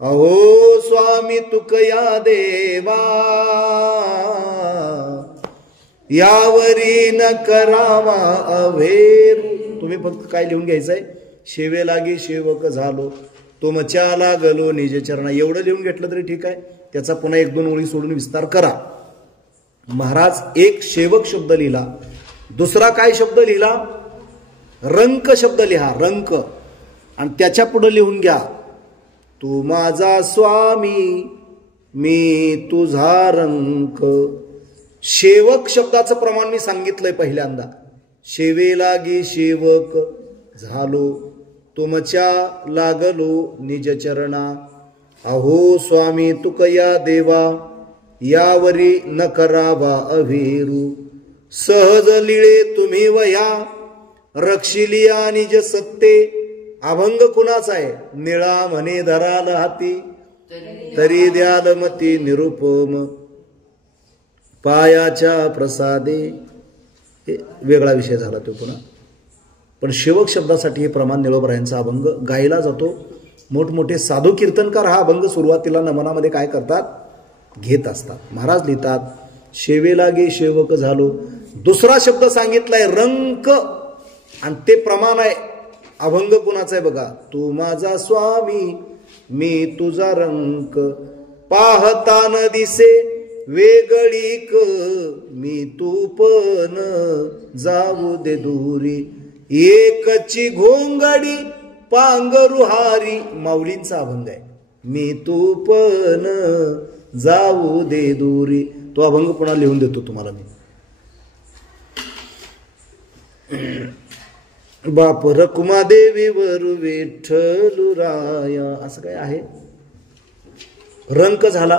अहो स्वामी तुकया देवा, यावरी न करावा अवेरू. तुम्ही फक्त काय लिहून घ्यायचंय? शेवे लागी शेवक झालो, तुमच्या लागलो निज चरणा. एवढं लिहून घेतलं तरी ठीक आहे. त्याचा पुन्हा 1-2 ओळी सोडून विस्तार करा. महाराज एक शेवक शब्द लिहिला. दुसरा काय शब्द लिहिला? रंक शब्द लिहा, रंक. आणि त्याच्या पुढे लिहून घ्या, तू माझा स्वामी मी तुझा रंक. शेवक शब्दाचं प्रमाण मी सांगितलंय पहिल्यांदा. शेवे लागी शेवक झालो, तुमच्या लागलो निज चरणा. अहो स्वामी तुकया देवा, यावरी न करावा अभेरू. सहज लिळे तुम्ही वया, रक्षिलिया निज सत्ते. अभंग कुणाचा आहे? निळा म्हणे धराल हाती, तरी द्याल मती निरुपम. पायाच्या प्रसादे. वेगळा विषय झाला तो पुन्हा. पण शेवक शब्दासाठी हे प्रमाण निळोबरायांचा अभंग गायला जातो. मोठमोठे साधू कीर्तनकार हा अभंग सुरुवातीला नमनामध्ये काय करतात? घेत असतात. महाराज लिहितात, शेवे लागे शेवक झालो. दुसरा शब्द सांगितलाय रंक, आणि ते प्रमाण आहे. अभंग कुणाचा आहे बघा? तू माझा स्वामी मी तुझा रंक. पाहता न दिसे वेगळीक, मी तू पण जाऊ दे दुरी. एकची घोंगडी पांगरुहारी. माऊलींचा अभंग आहे. मी तू पण जाऊ दे दुरी. तो अभंग पुन्हा लिहून देतो तुम्हाला मी. बाप रकुमा देवी वर विठ्ठलराया, असं काय आहे? रंक झाला.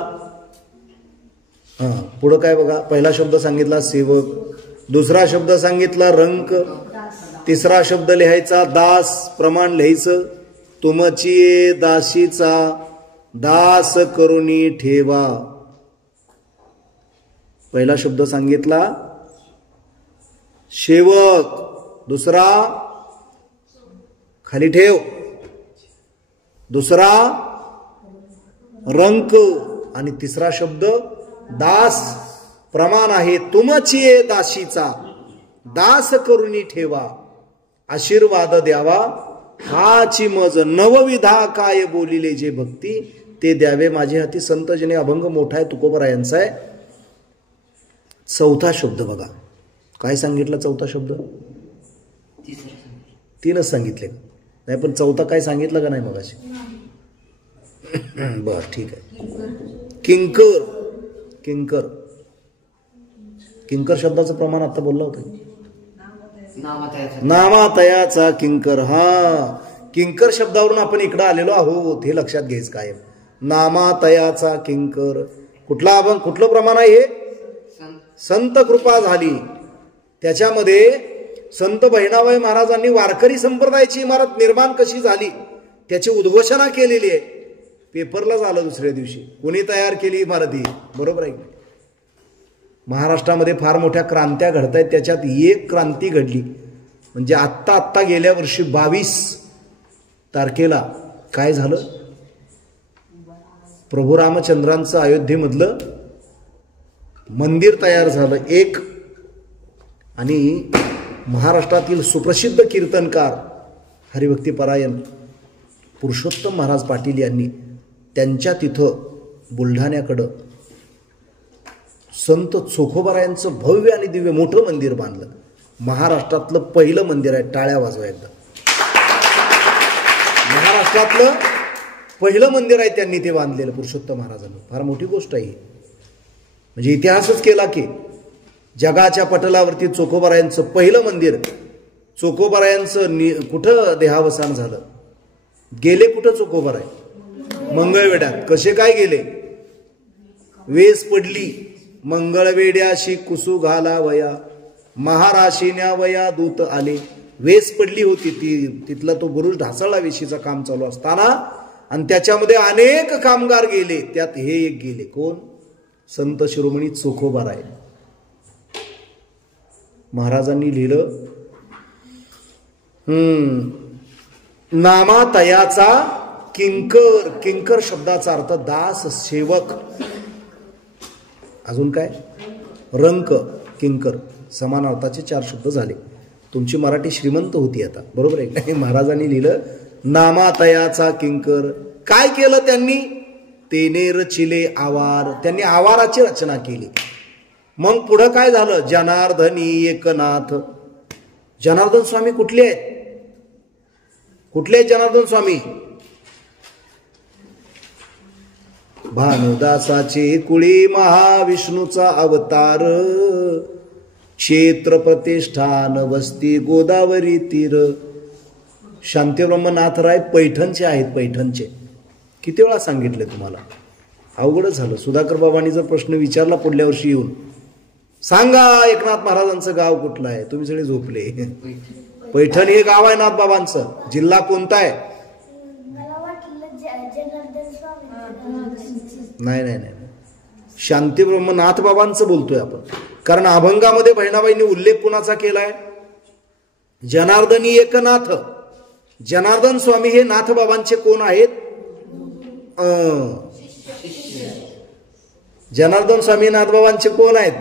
हा, पुढं काय बघा? पहिला शब्द सांगितला सेवक, दुसरा शब्द सांगितला रंक, तिसरा शब्द लिहायचा दास. प्रमाण लिहायचं, तुमची दासीचा दास करुणी ठेवा. पहिला शब्द सांगितला शेवक, दुसरा खाली ठेव, दुसरा रंक, आणि तिसरा शब्द दास. प्रमाण आहे तुमची दासीचा दास करुणी ठेवा. आशीर्वाद द्यावा हाची मज, नवविधा काय बोलिले जे भक्ती ते द्यावे माझे हाती. संत जने अभंग मोठा आहे, तुकोबरायांचा आहे. चौथा शब्द बघा, काय सांगितलं? चौथा शब्द 3च सांगितले नाही, पण चौथा काय सांगितलं का नाही मगाशी? बर ठीक आहे. किंकर. किंकर. किंकर शब्दाचं प्रमाण आता बोलला होतं. नामातयाचा किंकर. हा, किंकर शब्दावरून आपण इकडं आलेलो आहोत, हे लक्षात घ्यायचं कायम. नामातयाचा किंकर. कुठला अभंग, कुठलं प्रमाण आहे हे? संत कृपा झाली. त्याच्यामध्ये संत बहिणाबाई महाराजांनी वारकरी संप्रदायाची इमारत निर्माण कशी झाली त्याची उद्घोषणा केलेली आहे. पेपरला झालं दुसऱ्या दिवशी. कोणी तयार केली इमारत ही? बरोबर आहे. महाराष्ट्रामध्ये फार मोठ्या क्रांत्या घडत आहेत, त्याच्यात एक क्रांती घडली म्हणजे आत्ता गेल्या वर्षी 22 तारखेला काय झालं? प्रभू रामचंद्रांचं अयोध्येमधलं मंदिर तयार झालं एक. आणि महाराष्ट्रातील सुप्रसिद्ध कीर्तनकार हरिभक्तीपरायण पुरुषोत्तम महाराज पाटील यांनी त्यांच्या तिथं बुलढाण्याकडं संत चोखोबारायांचं भव्य आणि दिव्य मोठं मंदिर बांधलं. महाराष्ट्रातलं पहिलं मंदिर आहे. टाळ्या वाजवा एकदा. महाराष्ट्रातलं पहिलं मंदिर आहे त्यांनी ते बांधलेलं पुरुषोत्तम महाराजांनी. फार मोठी गोष्ट आहे. म्हणजे इतिहासच केला की जगाच्या पटलावरती चोखोबारायांचं पहिलं मंदिर, चोखोबारायांचं कुठं देहावसान झालं, गेले कुठं चोखोबाराय? मंगळवेढ्यात. कसे काय गेले? वेस पडली मंगळवेड्याशी कुसू घालावया, महाराशीन्या वया दूत आले. वेस पडली होती तिथला तो बुरुज ढासळला वेशीचं काम चालू असताना, आणि त्याच्यामध्ये अनेक कामगार गेले, त्यात हे एक गेले. कोण? संत शिरोमणी चोखोबाराय. महाराजांनी लिहिलं नामातयाचा किंकर. किंकर शब्दाचा अर्थ दास, सेवक. अजून काय? रंक, किंकर, समान अर्थाचे 4 शब्द झाले. तुमची मराठी श्रीमंत होती आता, बरोबर आहे का? महाराजांनी लिहिलं नामातयाचा किंकर. काय केलं त्यांनी? तेने रचिले आवार. त्यांनी आवाराची रचना केली. मग पुढं काय झालं? जनार्दनी एकनाथ. जनार्दन स्वामी कुठले आहेत? कुठले आहेत जनार्दन स्वामी? भानुदासाचे कुळी महाविष्णूचा अवतार, क्षेत्र प्रतिष्ठान वस्ती गोदावरी तीर. शांतीब्रह्मनाथराय पैठणचे आहेत. पैठणचे. किती वेळा सांगितले तुम्हाला? अवघडच झालं. सुधाकर बाबांनी जर प्रश्न विचारला पुढल्या वर्षी येऊन, सांगा एकनाथ महाराजांचं गाव कुठलं आहे, तुम्ही सगळे झोपले. पैठण हे गाव आहे नाथबाबांचं. जिल्हा कोणता आहे? नाही नाही नाही, शांतीब्रह्म नाथबाबांचं बोलतोय आपण. कारण अभंगामध्ये बहिणाबाईंनी उल्लेख कुणाचा केलाय? जनार्दनी एकनाथ. जनार्दन स्वामी हे नाथबाबांचे कोण आहेत? जनार्दन स्वामी नाथबाबांचे कोण आहेत?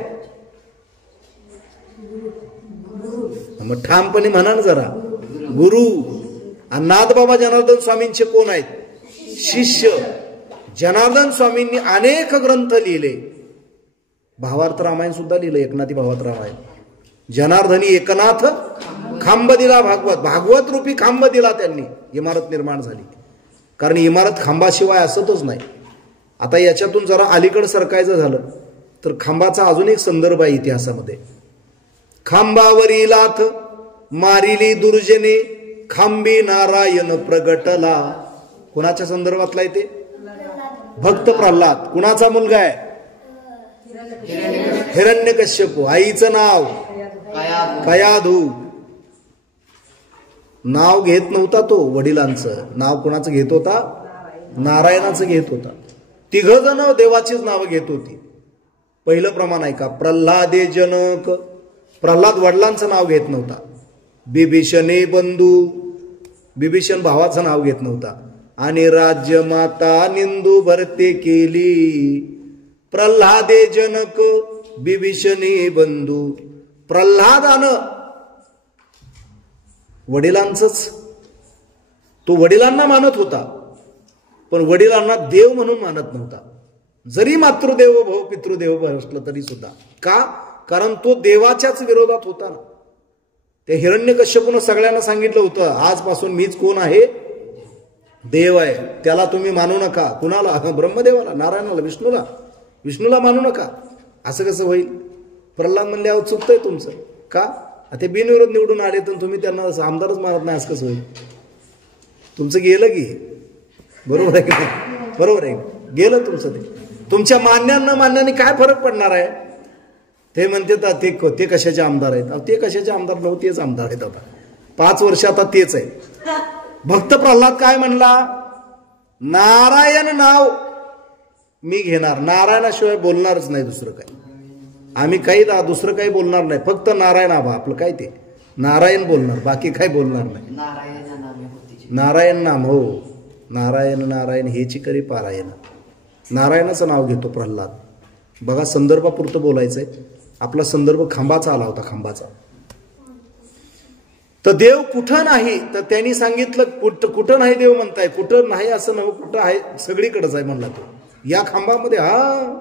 मग ठामपणे म्हणा ना जरा. गुरु. आणि नाथबाबा जनार्दन स्वामींचे कोण आहेत? शिष्य. जनार्दन स्वामींनी अनेक ग्रंथ लिहिले. भावार्थ रामायण सुद्धा लिहिलं, एकनाथी भावार्थ रामायण. जनार्दनी एकनाथ खांब दिला भागवत. भागवत रूपी खांब दिला त्यांनी. इमारत निर्माण झाली. कारण इमारत खांबाशिवाय असतच नाही. आता याच्यातून जरा अलीकडे सरकायचं झालं तर खांबाचा अजून एक संदर्भ आहे इतिहासामध्ये. खांबावरी लाथ मारिली दुर्जने, खांबी नारायण प्रगटला. कुणाच्या संदर्भातला आहे ते? भक्त प्रल्हाद. कुणाचा मुलगा आहे? हिरण्यकश्यप. आईचं नाव कयाधू. नाव घेत नव्हता तो वडिलांचं. नाव कुणाचं घेत होता? नारायणाचं घेत होता. 3 जण देवाचीच नावं घेत होती. पहिलं प्रमाण आहे का? प्रल्हादे जनक. प्रल्हाद वडिलांचं नाव घेत नव्हता. बिभीषणे बंधू. बिभीषण भावाचं नाव घेत नव्हता. आणि राज्य माता निंदू भरते केली. प्रल्हादे जनक बिभीषणे बंधू. प्रल्हादानं वडिलांचंच, तो वडिलांना मानत होता पण वडिलांना देव म्हणून मानत नव्हता. जरी मातृदेव भव पितृदेव भव असलं तरी सुद्धा. का? कारण तो देवाच्याच विरोधात होता ना. ते हिरण्यकश्यपूनं सगळ्यांना सांगितलं होतं आजपासून मीच कोण आहे? देव आहे. त्याला तुम्ही मानू नका. कुणाला? ब्रह्मदेवाला, नारायणाला, विष्णूला. विष्णूला मानू नका. असं कसं होईल? प्रल्हाद म्हणल्यावर चुकतंय तुमचं. का? ते बिनविरोध निवडून आले तर तुम्ही त्यांना आमदारच मानत नाही, असं कसं होईल? तुमचं गेलं की. बरोबर आहे की नाही? बरोबर आहे. गेलं तुमचं. ते तुमच्या मान्यांना मान्याने काय फरक पडणार आहे? ते म्हणते ते कशाचे आमदार आहेत? ते कशाचे आमदार नव्हतेच आमदार आहेत. आता 5 वर्ष आता तेच आहे. भक्त प्रल्हाद काय म्हणला? नारायण नाव मी घेणार. नारायणाशिवाय बोलणारच नाही दुसरं काय. आम्ही काही दुसरं काही बोलणार नाही. फक्त नारायण आबा आपलं काय ते नारायण बोलणार, बाकी काय बोलणार नाही. नारायण नाम. हो, नारायण नारायण हेची करी पारायण. नारायणाचं नाव घेतो प्रल्हाद. बघा, संदर्भापुरतं बोलायचंय. आपला संदर्भ खांबाचा आला होता. खांबाचा. तर देव कुठं नाही तर त्यांनी सांगितलं कुठं नाही देव म्हणताय. कुठं नाही असं नव्हे, कुठं आहे सगळीकडेच आहे म्हणला तो. या खांबामध्ये. हा,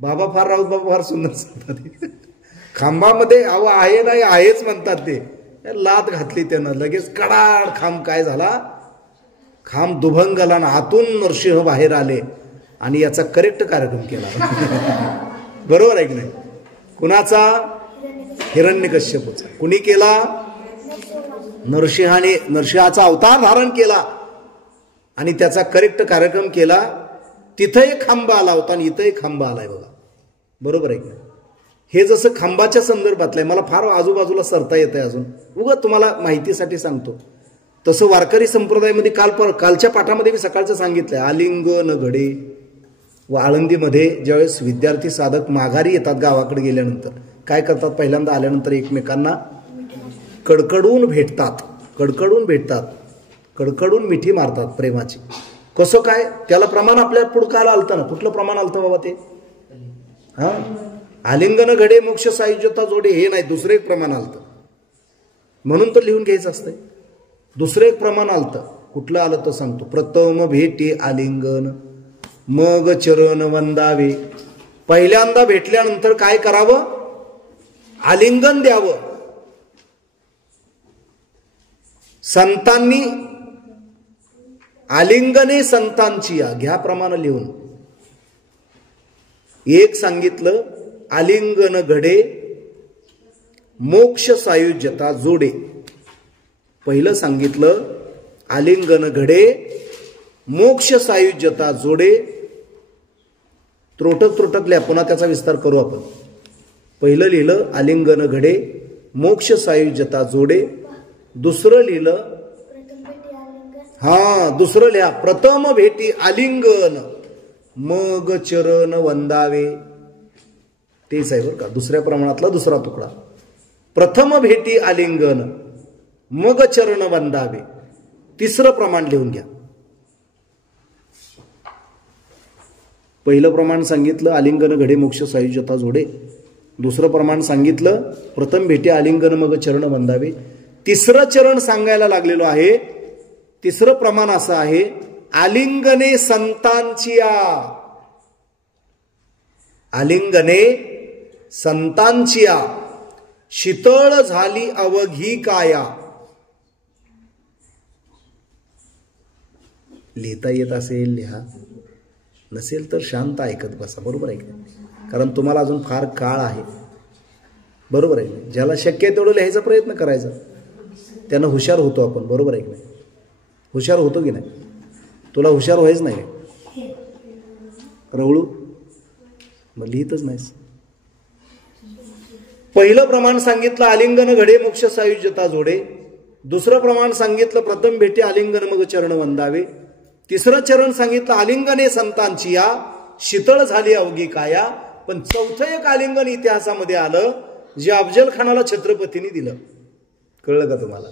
बाबा फार राऊत बाबा फार सुंदर सांगतात. खांबामध्ये अहो आहे नाही आहेच म्हणतात ते. लात घातली त्यानं लगेच कडाड. खांब काय झाला? खांब दुभंगला आणि आतून नरसिंह बाहेर आले आणि याचा करेक्ट कार्यक्रम केला. बरोबर आहे की नाही? कुणाचा? हिरण्यकश्यपूचा. कुणी केला? नरसिंहाने नरसिंहाचा अवतार धारण केला आणि त्याचा करेक्ट कार्यक्रम केला. तिथं एक खांब आला होता आणि इथं एक खांब आलाय बघा. बरोबर आहे की नाही? हे जसं खांबाच्या संदर्भातलं आहे, मला फार आजूबाजूला सरता येत आहे अजून, उगाच तुम्हाला माहितीसाठी सांगतो. तसं वारकरी संप्रदायामध्ये कालच्या पाठामध्ये मी सकाळचं सांगितलंय, आलिंगन घडे व आळंदीमध्ये ज्यावेळेस विद्यार्थी साधक माघारी येतात गावाकडे गेल्यानंतर काय करतात? पहिल्यांदा आल्यानंतर एकमेकांना कडकडून भेटतात, कडकडून मिठी मारतात प्रेमाची. कसं काय? त्याला प्रमाण आपल्या पुढकाला आलतं ना. कुठलं प्रमाण आलतं बाबा ते? हा, आलिंगन घडे मोक्ष सायुज्यता जोडे हे नाही, दुसरं एक प्रमाण आलतं. म्हणून तर लिहून घ्यायचं असतंय. दुसरं एक प्रमाण आलतं. कुठलं आलं तर सांगतो. प्रथम भेटी आलिंगन मग चरण वंदावे. पहिल्यांदा भेटल्यानंतर काय करावं? आलिंगन द्यावं. संतांनी आलिंगने संतांची या घ्या प्रमाण लिहून. एक सांगितलं आलिंगन घडे मोक्ष सायुज्यता जोडे. पहिलं सांगितलं आलिंगन घडे मोक्ष सायुज्यता जोडे. त्रोटकल्या, पुन्हा त्याचा विस्तार करू आपण. पहिलं लिहिलं आलिंगन घडे मोक्ष सायुज्यता जोडे. दुसरं लिहिलं, दुसरं लिहा, प्रथम भेटी आलिंगन मग चरण वंदावे. तेच आहे बरं का, दुसऱ्या प्रमाणातला दुसरा तुकडा. प्रथम भेटी आलिंगन मग चरण वंदावे. तिसरं प्रमाण लिहून घ्या. पहिलं प्रमाण सांगितलं आलिंगन घडे मोक्ष सायुज्यता जोडे. दुसरं प्रमाण सांगितलं प्रथम भेटी आलिंगन मग चरण वंदावे. तिसरं चरण सांगायला लागलेलो आहे. तिसरं प्रमाण असं आहे आलिंगने संतांचिया. आलिंगने संतांचिया शीतळ झाली अवघी काया. लिहिता येत असेल लिहा, नसेल तर शांत ऐकत बसा. बरोबर आहे की नाही? कारण तुम्हाला अजून फार काळ आहे. बरोबर आहे. ज्याला शक्य आहे तेवढं लिहायचा प्रयत्न करायचा, त्यानं हुशार होतो आपण. बरोबर आहे की नाही? हुशार होतो की नाही? तुला हुशार व्हायच नाही रवळू, मग लिहितच नाहीस. पहिलं प्रमाण सांगितलं आलिंगन घडे मोक्ष सायुज्यता जोडे. दुसरं प्रमाण सांगितलं प्रथम भेटी आलिंगन मग चरण वंदावे. तिसरं चरण सांगितलं आलिंगने संतांची या शीतळ झाली अवघी काया. पण चौथं एक आलिंगन इतिहासामध्ये आलं जे अफजल खानाला छत्रपतींनी दिलं. कळलं का तुम्हाला?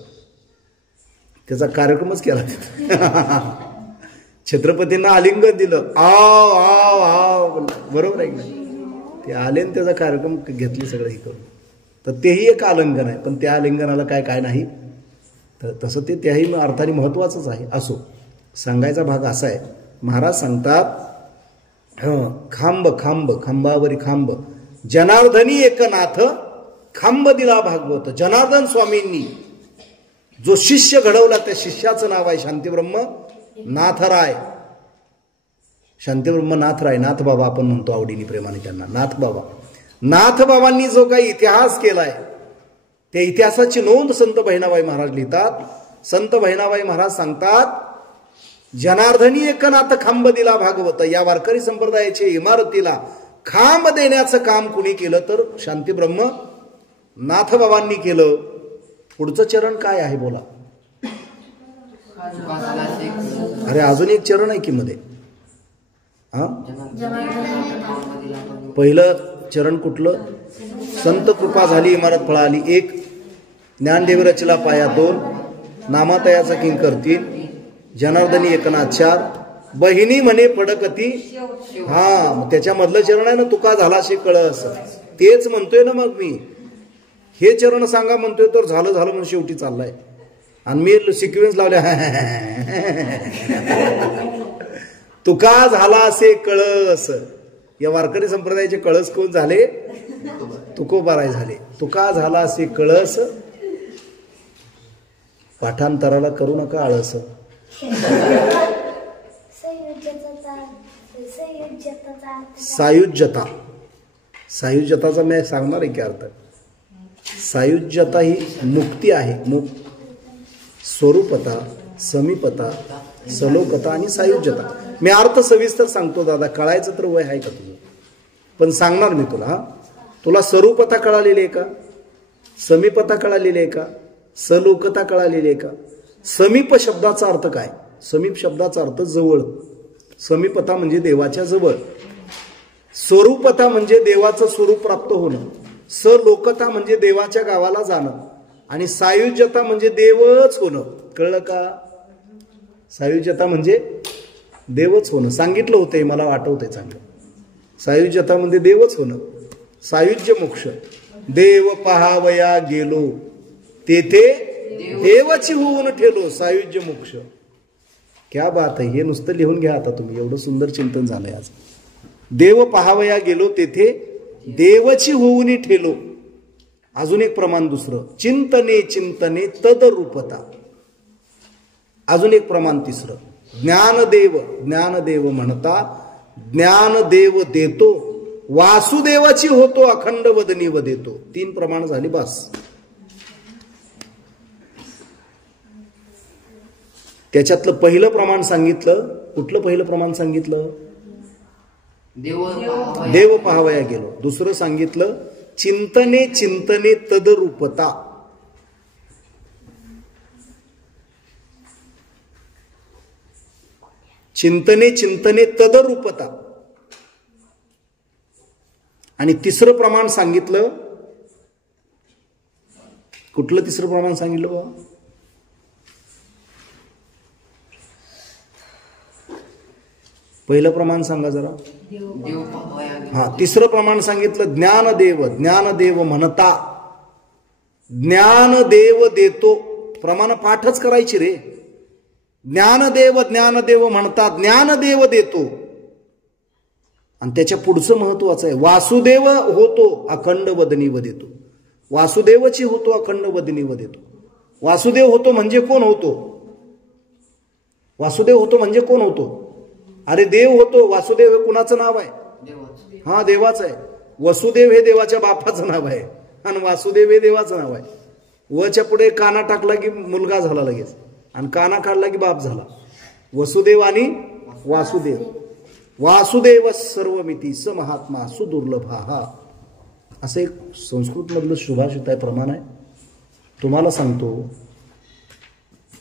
त्याचा कार्यक्रमच केला. छत्रपतींना आलिंगन दिलं. आव आव आव, बरोबर आहे की ते आले आणि त्याचा कार्यक्रम घेतले सगळं हे करून. तर तेही एक आलिंगन आहे. पण त्या आलिंगनाला काय नाही, तर तसं ते त्याही अर्थाने महत्वाचंच आहे. असो, सांगायचा भाग असा आहे. महाराज सांगतात खांब खांब खांबावरी खांब जनार्दनी एकनाथ खांब दिला भागवत. जनार्दन स्वामींनी जो शिष्य घडवला त्या शिष्याचं नाव आहे शांतीब्रह्म नाथराय. शांतीब्रह्म नाथराय, नाथबाबा आपण म्हणतो आवडीने प्रेमाने त्यांना, नाथबाबा. नाथबाबांनी जो काही इतिहास केलाय त्या इतिहासाची नोंद संत बहिणाबाई महाराज लिहितात. संत बहिणाबाई महाराज सांगतात जनार्दनी एकनाथ खांब दिला भागवत. या वारकरी संप्रदायाच्या इमारतीला खांब देण्याचं काम कुणी केलं तर शांतीब्रह्म नाथबाबांनी केलं. पुढचं चरण काय आहे बोला? अरे अजून एक चरण आहे की मध्ये. पहिलं चरण कुठलं? संत कृपा झाली इमारत फळाली. एक ज्ञानदेव रचला पाया. दोन नामातयाचा किंकर. तीन जनार्दनी एकनाथ. चार बहिणी म्हणे पडकती. मग त्याच्यामधलं चरण आहे ना तुका झाला शे कळस. तेच म्हणतोय ना मग मी. हे चरण सांगा म्हणतोय तर झालं म्हणून शेवटी चाललाय. आणि मी सिक्वेन्स लावल्या तुका झाला असे कळस. या वारकरी संप्रदायाचे कळस कोण झाले? तुकोबाराय झाले. तुका झाला असे कळस पाठांतराला करू नका आळस. सायुज्यता. सायुज्यताचा मी सांगणार आहे की अर्थ. सायुज्यता ही मुक्ती आहे. स्वरूपता, समीपता, सलोकता आणि सायुज्यता. मी अर्थ सविस्तर सांगतो दादा, कळायचं तर वय आहे का तुझं, पण सांगणार मी तुला. तुला स्वरूपता कळालेली आहे का? समीपता कळालेली आहे का? सलोकता कळालेली आहे का? समीप शब्दाचा अर्थ काय? समीप शब्दाचा अर्थ जवळ. समीपता म्हणजे देवाच्या जवळ. स्वरूपता म्हणजे देवाचं स्वरूप प्राप्त होणं. सलोकता म्हणजे देवाच्या गावाला जाणं. आणि सायुज्यता म्हणजे देवच होणं. कळलं का? सायुज्यता म्हणजे देवच होणं. सांगितलं होतं, मला आठवतंय चांगलं. सायुज्यता म्हणजे देवच होणं. सायुज्य मोक्ष. देव पहावया गेलो तेथे देवाची होऊन ठेलो. सायुज्य मोक्ष. क्या बात आहे. हे नुसतं लिहून घ्या आता तुम्ही. एवढं सुंदर चिंतन झालंय आज. देव पहावया गेलो तेथे देवची होऊन ठेलो. अजून एक प्रमाण दुसरं. चिंतने चिंतने तदरूपता. अजून एक प्रमाण तिसरं. ज्ञानदेव. ज्ञानदेव म्हणता ज्ञानदेव देतो. वासुदेवाची होतो अखंड वदनी व देतो. 3 प्रमाण झाली बस. त्याच्यातलं पहिलं प्रमाण सांगितलं. कुठलं पहिलं प्रमाण सांगितलं? देव पाहावया गेलो. दुसरं सांगितलं चिंतने चिंतने तदरूपता. चिंतने चिंतने तदरूपता. आणि तिसरं प्रमाण सांगितलं. कुठलं तिसरं प्रमाण सांगितलं बा? पहिलं प्रमाण सांगा जरा. हा, तिसरं प्रमाण सांगितलं ज्ञानदेव. ज्ञानदेव म्हणता ज्ञानदेव देतो. प्रमाण पाठच करायची रे. ज्ञानदेव ज्ञानदेव म्हणता ज्ञानदेव देतो. आणि त्याच्या पुढचं महत्वाचं आहे. वासुदेव होतो अखंड वदनी व देतो. वासुदेवची होतो अखंड वदनी व देतो. वासुदेव होतो म्हणजे कोण होतो? वासुदेव होतो म्हणजे कोण होतो? अरे देव होतो. वासुदेव हे कुणाचं नाव आहे? हा, देवाचं आहे. वसुदेव हे देवाच्या बापाचं नाव आहे आणि वासुदेव हे देवाचं नाव आहे. वच्या पुढे काना टाकला की मुलगा झाला लगेच, आणि काना काढला की बाप झाला. वसुदेव आणि वासुदेव. वासुदेव सर्वमिती स महात्मा सुदुर्लभा. असं एक संस्कृत मधलं सुभाषित आहे, प्रमाण आहे. तुम्हाला सांगतो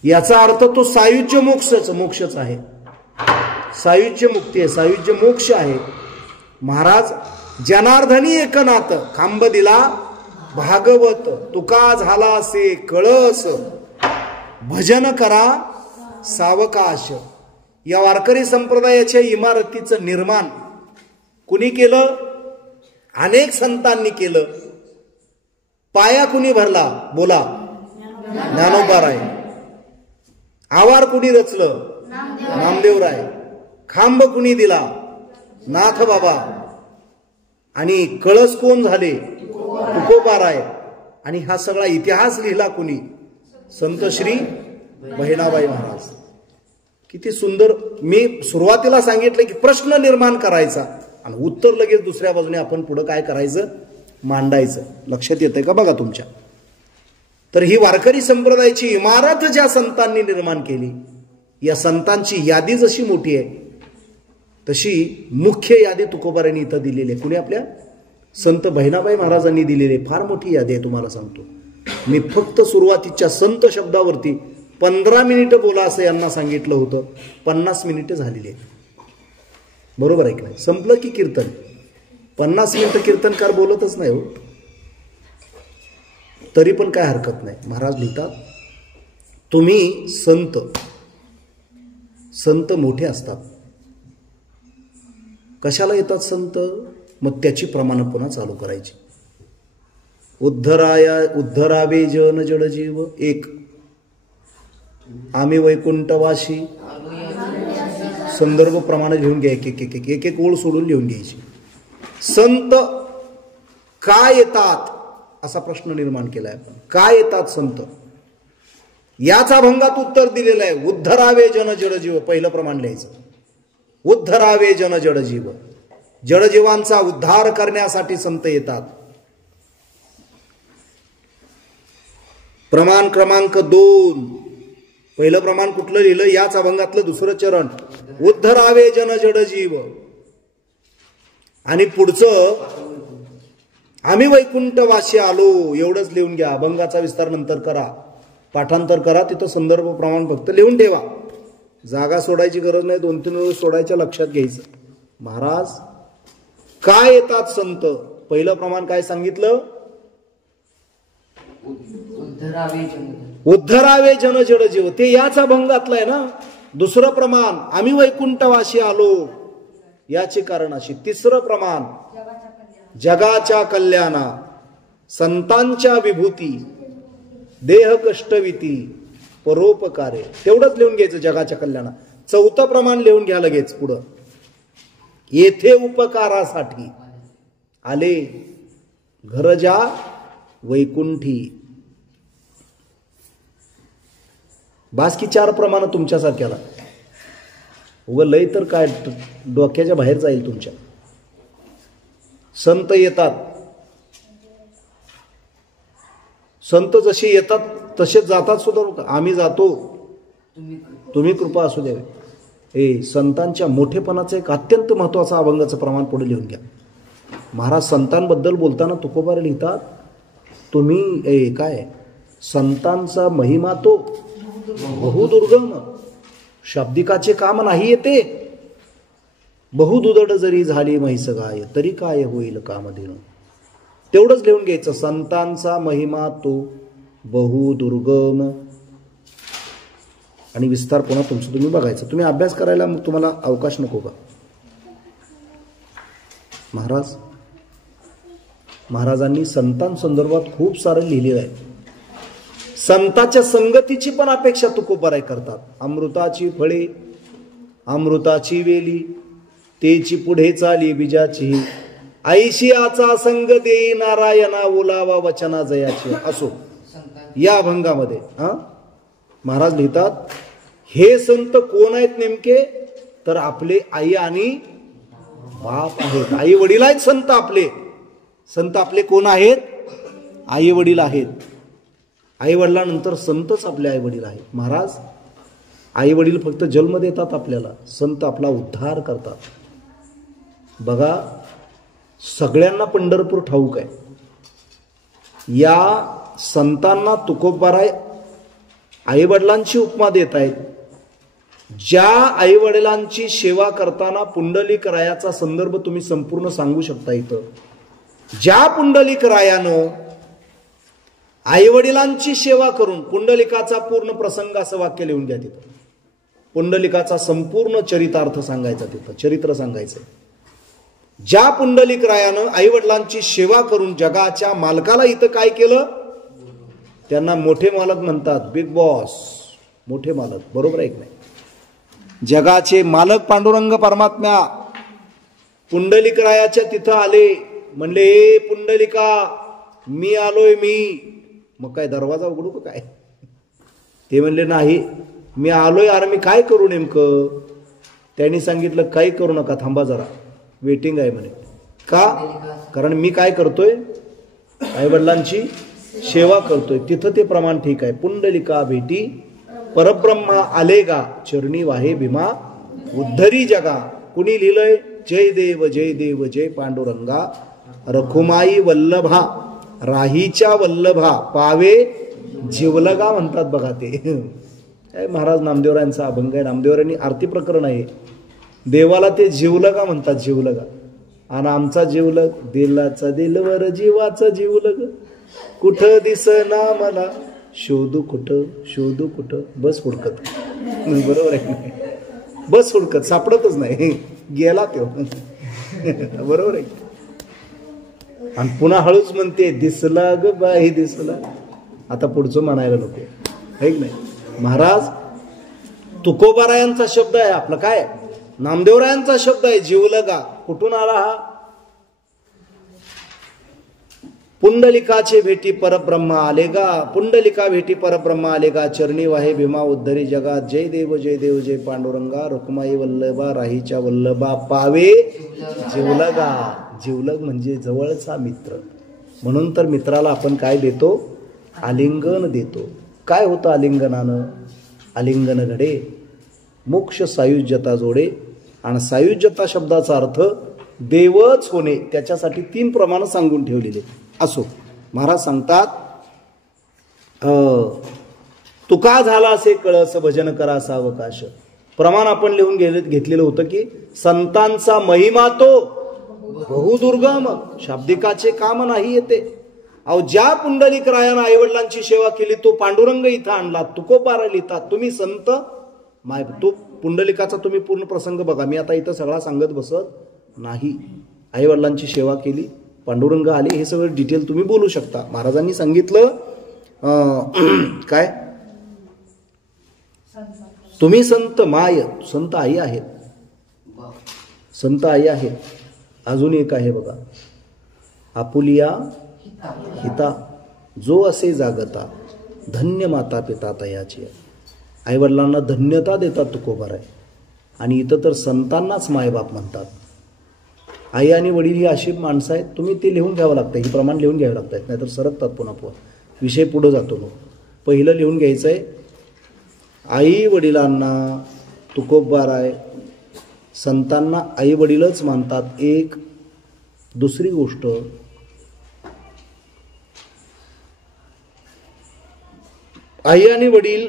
याचा अर्थ तो सायुज्य मोक्षच आहे. सायुज्य मुक्ती आहे, सायुज्य मोक्ष आहे. महाराज जनार्दनी एकनाथ खांब दिला भागवत तुका झाला असे कळस भजन करा सावकाश. या वारकरी संप्रदायाच्या इमारतीचं निर्माण कुणी केलं? अनेक संतांनी केलं. पाया कुणी भरला? बोला. ज्ञानोबाराय. आवार कुणी रचलं? नामदेवराय. खांब कुणी दिला? नाथ बाबा. आणि कळस कोण झाले? तुकोबाराय. आणि हा सगळा इतिहास लिहिला कुणी? संत श्री बहिणाबाई महाराज. किती सुंदर. मी सुरुवातीला सांगितलं की प्रश्न निर्माण करायचा आणि उत्तर लगेच दुसऱ्या बाजूने आपण पुढे काय करायचं? मांडायचं. लक्षात येतंय का बघा तुमच्या? तर ही वारकरी संप्रदायाची इमारत ज्या संतांनी निर्माण केली, या संतांची यादी जशी मोठी आहे तशी मुख्य यादी तुकोबारांनी इथं दिलेली आहे. कुणी? आपल्या संत बहिणाबाई महाराजांनी दिलेली फार मोठी यादी आहे. तुम्हाला सांगतो मी फक्त सुरुवातीच्या संत शब्दावरती 15 मिनिटं बोला असं यांना सांगितलं होतं. 50 मिनिटं झालेली आहेत. बरोबर आहे की नाही? संपलं की कीर्तन. 50 मिनिटं कीर्तनकार बोलतच नाही हो, तरी पण काय हरकत नाही. महाराज लिहितात तुम्ही संत मोठे असतात. कशाला येतात संत? मग त्याची प्रमाण पुन्हा चालू करायची. उद्धरावे जन जड जीव एक आम्ही वैकुंठवासी. संदर्भ प्रमाणे लिहून घ्या. एक एक ओळ सोडून लिहून घ्यायची. संत का येतात असा प्रश्न निर्माण केलाय आपण. का येतात संत? याच अभंगात उत्तर दिलेलं आहे. उद्धरावे जन जडजीव, पहिलं प्रमाण लिहायचं. उद्धरावे जन जडजीव, जडजीवांचा उद्धार करण्यासाठी संत येतात. प्रमाण क्रमांक 2, पहिलं प्रमाण कुठलं लिहिलं? याच अभंगातलं दुसरं चरण, उद्धरावे जन जडजीव. आणि पुढचं, आम्ही वैकुंठवासी आलो, एवढंच लिहून घ्या. अभंगाचा विस्तार नंतर करा, पाठांतर करा, तिथं संदर्भ प्रमाण फक्त लिहून ठेवा. जागा सोडायची गरज नाही, 2-3 वेळ सोडायच्या, लक्षात घ्यायचं. महाराज काय येतात संत? पहिलं प्रमाण काय सांगितलं? उद्धरावे जन जडजीव, ते याच अभंगातलं आहे ना. दुसरं प्रमाण, आम्ही वैकुंठवासी आलो, याचे कारण अशी. तिसरं प्रमाण, जगाच्या कल्याणा, संतांच्या विभूती, देह कष्टविती, परोपकारे, तेवढंच लिहून घ्यायचं, जगाच्या कल्याणा. चौथं प्रमाण लिहून घ्या लगेच पुढं, येथे उपकारासाठी आले घरजा वैकुंठी. बास की 4 प्रमाण तुमच्यासारख्याला. उगं लय तर काय डोक्याच्या बाहेर जाईल तुमच्या. संत येतात, संत जसे येतात तसेच जातात सुद्धा. आम्ही जातो, तुम्ही कृपा असू द्यावी. हे संतांच्या मोठेपणाचं एक अत्यंत महत्वाचं अभंगाचं प्रमाण पुढे लिहून घ्या. महाराज संतांबद्दल बोलताना तुकोबार लिहितात, तुम्ही काय संतांचा महिमा तो बहुदुर्गम, शाब्दिकाचे काम नाही येते. बहुदुदड जरी झाली म्हैस गाय, तरी काय होईल कामधेनु. तेवढंच लिहून घ्यायचं, संतांचा महिमा तो बहुदुर्गम. आणि विस्तार पुन्हा तुमचं तुम्ही बघायचं. तुम्ही अभ्यास करायला मग तुम्हाला अवकाश नको का? महाराजांनी संतांसंदर्भात खूप सारं लिहिलेलं आहे. संतांच्या संगतीची पण अपेक्षा तुकोबाराय करतात. अमृताची फळे, अमृताची वेली, तेची पुढे चाली बीजाची, ऐशियाचा संग देई नारायणा, ओलावा वचना जयाची. असो या अभंगामध्ये महाराज लिहितात, हे संत कोण आहेत नेमके? तर आपले आई आणि बाप आहेत. आई वडील आहेत संत आपले. संत आपले कोण आहेत? आई वडील आहेत. आई वडिलांनंतर संतच आपले आई वडील आहेत. महाराज आई वडील फक्त जन्म देतात आपल्याला, संत आपला उद्धार करतात. बघा सगळ्यांना पंढरपूर ठाऊक आहे. या संतांना तुकोबाराय आई वडिलांची उपमा देत आहेत. ज्या आई वडिलांची सेवा करताना पुंडलिक रायाचा संदर्भ तुम्ही संपूर्ण सांगू शकता. इथं ज्या पुंडलिक रायानं आई वडिलांची सेवा करून, पुंडलिकाचा पूर्ण प्रसंग असं वाक्य लिहून घ्या. तिथं पुंडलिकाचा संपूर्ण चरितार्थ सांगायचा, तिथं चरित्र सांगायचं. ज्या पुंडलिक रायानं आई वडिलांची सेवा करून जगाच्या मालकाला इथं काय केलं? त्यांना मोठे मालक म्हणतात, बिग बॉस, मोठे मालक. बरोबर आहे की नाही? जगाचे मालक पांडुरंग परमात्म्या पुंडलिक रायाच्या तिथं आले. म्हणले, ए पुंडलिका, मी आलोय मी. मग काय दरवाजा उघडू का काय? ते म्हणले, नाही मी आलोय. अरे मी काय करू नेमकं? त्यांनी सांगितलं, काही करू नका, थांबा जरा, वेटिंग आहे म्हणे. का? कारण मी काय करतोय? आई वडिलांची सेवा करतोय. तिथं ते प्रमाण ठीक आहे. पुंडलिका भेटी परब्रह्मा आलेगा, चरणी वाहे भीमा उद्धरी जगा. कुणी लिहिलंय? जय देव जय देव जय पांडुरंगा, रखुमाई वल्लभा, राहीच्या वल्लभा, पावे जीवलगा म्हणतात बघा ते. महाराज नामदेवरायांचा अभंग आहे. नामदेवरायांनी आरती प्रकरण आहे. देवाला ते जीवलगा म्हणतात, जीवलगा. आणि आमचा जीवलग, दिलाचा दिलवर जीवाचा जीवलग, कुठं दिसना मला, शोधू कुठं शोधू कुठं. बस हुडकत. बरोबर आहे, बस हुडकत, सापडतच नाही, गेला तो. बरोबर आहे. आणि पुन्हा हळूच म्हणते, दिसला ग बाई दिसला. आता पुढचं म्हणायला नको आहे की नाही? महाराज तुकोबारायांचा शब्द आहे. आपलं काय? नामदेवरायांचा शब्द आहे, जीवलगा. कुठून आला हा? पुंडलिकाचे भेटी परब्रह्म आले गा, पुंडलिका भेटी परब्रह्म आले गा, चरणी वाहे भीमा उद्धरी जगात, जय देव जय देव जय पांडुरंगा, रुक्माई वल्लभा राहीच्या वल्लभा, पावे जिवलगा. जिवलग म्हणजे जवळचा मित्र. म्हणून तर मित्राला आपण काय देतो? आलिंगन देतो. काय होतं आलिंगनानं? आलिंगन घडे मोक्ष सायुज्यता जोडे. आणि सायुज्यता शब्दाचा अर्थ देवच होणे. त्याच्यासाठी 3 प्रमाण सांगून ठेवलेले. असो, महाराज सांगतात, तुका झाला असे कळस, भजन करा सावकाश. प्रमाण आपण लिहून घेतलेलं होतं की संतांचा महिमा तो बहुदुर्गम, शाब्दिकाचे काम नाही येते. अहो, ज्या पुंडलिक रायानं आईवडिलांची सेवा केली तो पांडुरंग इथं आणला, तुकोबारा लिहितात. तुम्ही संत माय, तो पुंडलिकाचा तुम्ही पूर्ण प्रसंग बघा. मी आता इथं सगळा सांगत बसत नाही. आईवडिलांची सेवा केली, पांडुरंग आले, हे सगळं डिटेल तुम्ही बोलू शकता. महाराजांनी सांगितलं काय? तुम्ही संत माय, संत आई आहेत, संत आई आहेत. अजून एक आहे बघा, आपुलिया हिता, जो असे जागता, धन्य माता पिता तयाची. आईवडिलांना धन्यता देतात तुकोबार आहे. आणि इथं तर संतांनाच मायबाप म्हणतात. आई आणि वडील ही अशी माणसं आहेत, तुम्ही ते लिहून घ्यावं लागतं. ही प्रमाण लिहून घ्यावं लागतात, नाहीतर सरकतात पुन्हा विषय पुढं जातो. मग पहिलं लिहून घ्यायचं आहे, आई वडिलांना तुकोबार आहे, संतांना आई वडीलच मानतात. एक दुसरी गोष्ट, आई आणि वडील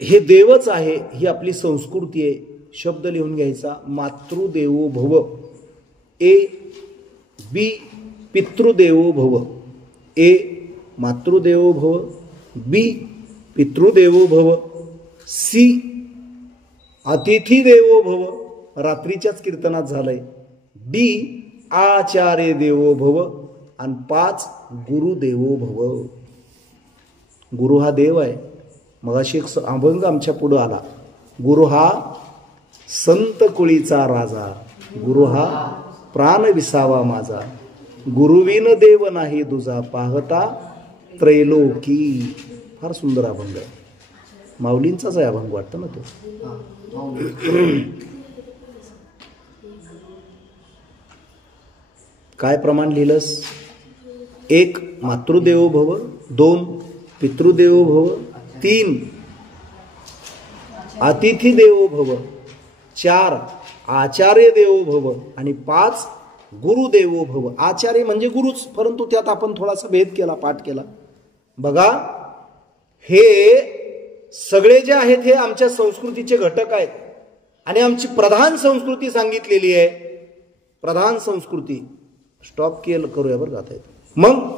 हे देवच आहे, ही आपली संस्कृती आहे. शब्द लिहून घ्यायचा, मातृदेवो भव. ए बी पितृदेवो भव. ए मातृदेवो भव, बी पितृदेवो भव, सी अतिथी देवो भव, रात्रीच्याच कीर्तनात झालंय. डी आचार्य देवो भव. आणि 5 गुरुदेवो भव. गुरु हा देव आहे. मगाशी एक अभंग आमच्या पुढं आला, गुरु हा संत कुळीचा राजा, गुरु हा प्राण विसावा माझा, गुरुविन देव नाही दुजा, पाहता त्रैलोकी. फार सुंदर अभंग आहे. माऊलींचाच आहे अभंग वाटतं ना तो. काय प्रमाण लिहिलंस? 1 मातृदेवो भव, 2 पितृदेवो भव, 3 अतिथी देवो भव, 4 आचार्य देवो भव आणि 5 गुरुदेवो भव. आचार्य म्हणजे गुरुच, परंतु त्यात आपण थोडासा भेद केला, पाठ केला. बघा, हे सगळे जे आहेत हे आमच्या संस्कृतीचे घटक आहेत. आणि आमची प्रधान संस्कृती सांगितलेली आहे. प्रधान संस्कृती स्टॉप करूया बरं का. मग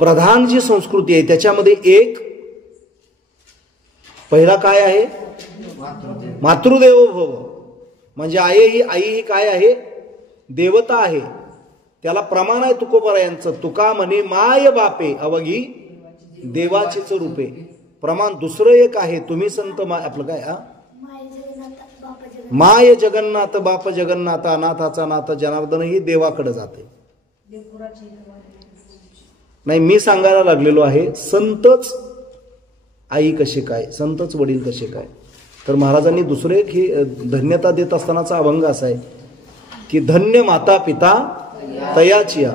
प्रधान जी संस्कृती आहे त्याच्यामध्ये एक पहिला काय आहे? मातृदेवो भव. म्हणजे आई ही काय आहे? देवता आहे. त्याला प्रमाण आहे तुकोबार यांचं, तुका म्हणे माय बापे अवघी देवाचीच रूपे. प्रमाण दुसरं एक आहे, तुम्ही संत आपलं काय माय जगन्नाथ बाप जगन्नाथ, अनाथाचा नाथ जनार्दन ही देवाकडे जाते. नाही, मी सांगायला लागलेलो आहे संतच आई कसे काय, संतच वडील कसे काय. तर महाराजांनी दुसरे एक ही धन्यता देत असतानाचा अभंग असा आहे की धन्य माता पिता तयाचिया,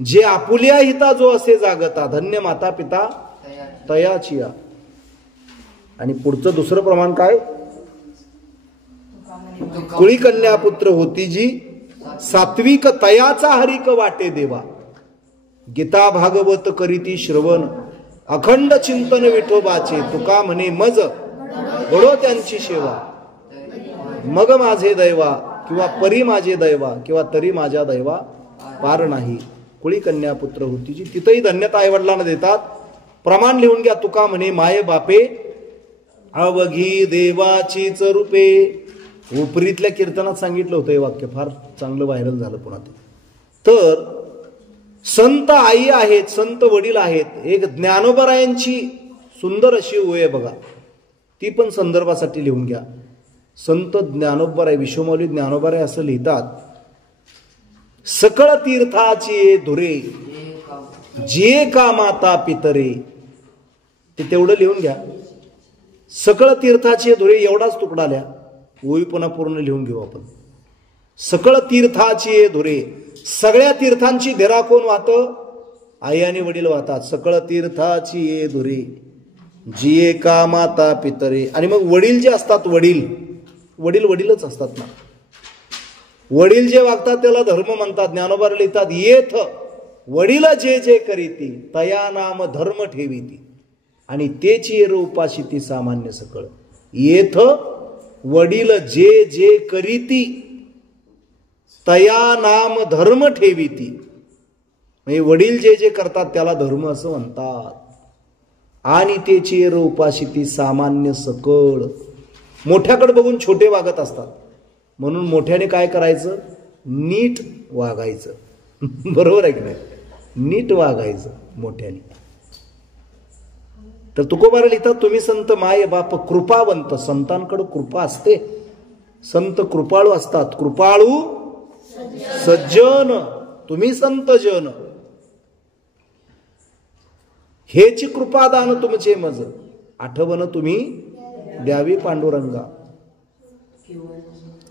जे आपुलिया हिता जो असे जागता, धन्य माता पिता तयाचिया. आणि पुढचं दुसरं प्रमाण काय? कुळी कन्या पुत्र होती जी, सात्विक तयाचा हरिक वाटे देवा. गीता भागवत करीती श्रवण, अखंड चिंतन विठोबाचे, तुका म्हणे मज घडो त्यांची सेवा. मग माझे दैवा किंवा परी माझे दैवा किंवा तरी माझ्या दैवा पार नाही. कुळी कन्या पुत्र होती जी, तिथंही धन्यता आईवडिलांना देतात. प्रमाण लिहून घ्या, तुका म्हणे माये बापे अवघी देवाचीच रूपे. उपरीतल्या कीर्तनात सांगितलं होतं हे वाक्य, फार चांगलं व्हायरल झालं पुन्हा ते. तर संत आई आहेत, संत वडील आहेत. एक ज्ञानोबरायांची सुंदर अशी ओळ आहे बघा, ती पण संदर्भासाठी लिहून घ्या. संत ज्ञानोबराय, विश्वमौली ज्ञानोबराय असं लिहितात सकळ तीर्थाची धुरे जे का माता पितरे. ते तेवढं लिहून घ्या. सकळ तीर्थाची धुरे एवढाच तुकडा लिहा. ओळी पुन्हा पूर्ण लिहून घेऊ आपण. सकळ तीर्थाची धुरे, सगळ्या तीर्थांची धरा कोण वाहतं? आई आणि वडील वाहतात. सकळ तीर्थाची धुरे जिये का माता पितरे. आणि मग वडील जे असतात, वडीलच असतात ना. वडील जे वागतात त्याला धर्म म्हणतात. ज्ञानोबा लिहितात, येथ वडील जे जे करीती तया नाम धर्म ठेवीती आणि तेची उपाशी ती सामान्य सकळ. येथ वडील जे जे करीती तया नाम धर्म ठेवीती. म्हणजे वडील जे जे करतात त्याला धर्म असं म्हणतात. आणि तेची उपाशी ती सामान्य सकळ. मोठ्याकडे बघून छोटे वागत असतात, म्हणून मोठ्याने काय करायचं? नीट वागायचं. बरोबर आहे की नाही? नीट वागायचं मोठ्याने. तर तुकोबारा लिहितात, तुम्ही संत माय बाप कृपावंत. संतांकडे कृपा असते. संत कृपाळू असतात. कृपाळू सज्जन, तुम्ही संत जन. हेची कृपादान तुमचे मज, आठवण तुम्ही द्यावी पांडुरंगा.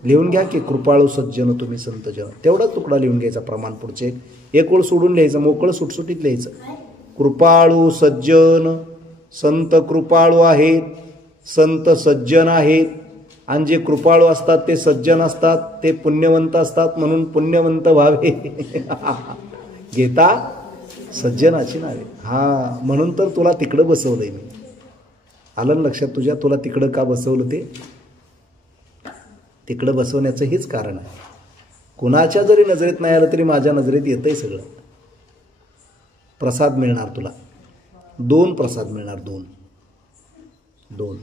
लिहून घ्या की कृपाळू सज्जन तुम्ही संत जन. तेवढाच तुकडा लिहून घ्यायचा. प्रमाण पुढचे एक ओळ सोडून लिहायचं, मोकळं सुटसुटीत लिहायचं. कृपाळू सज्जन, संत कृपाळू आहेत, संत सज्जन आहेत. आणि जे कृपाळू असतात ते सज्जन असतात, ते पुण्यवंत असतात, म्हणून पुण्यवंत व्हावे. घेता सज्जनाची नावे. हा, म्हणून तर तुला तिकडं बसवलंय मी. आलं लक्षात तुझ्या? तुला तिकडं का बसवलं? ते तिकडं बसवण्याचं हेच कारण आहे. कुणाच्या जरी नजरेत नाही आलं तरी माझ्या नजरेत येतंय सगळं. प्रसाद मिळणार तुला. 2 प्रसाद मिळणार. 2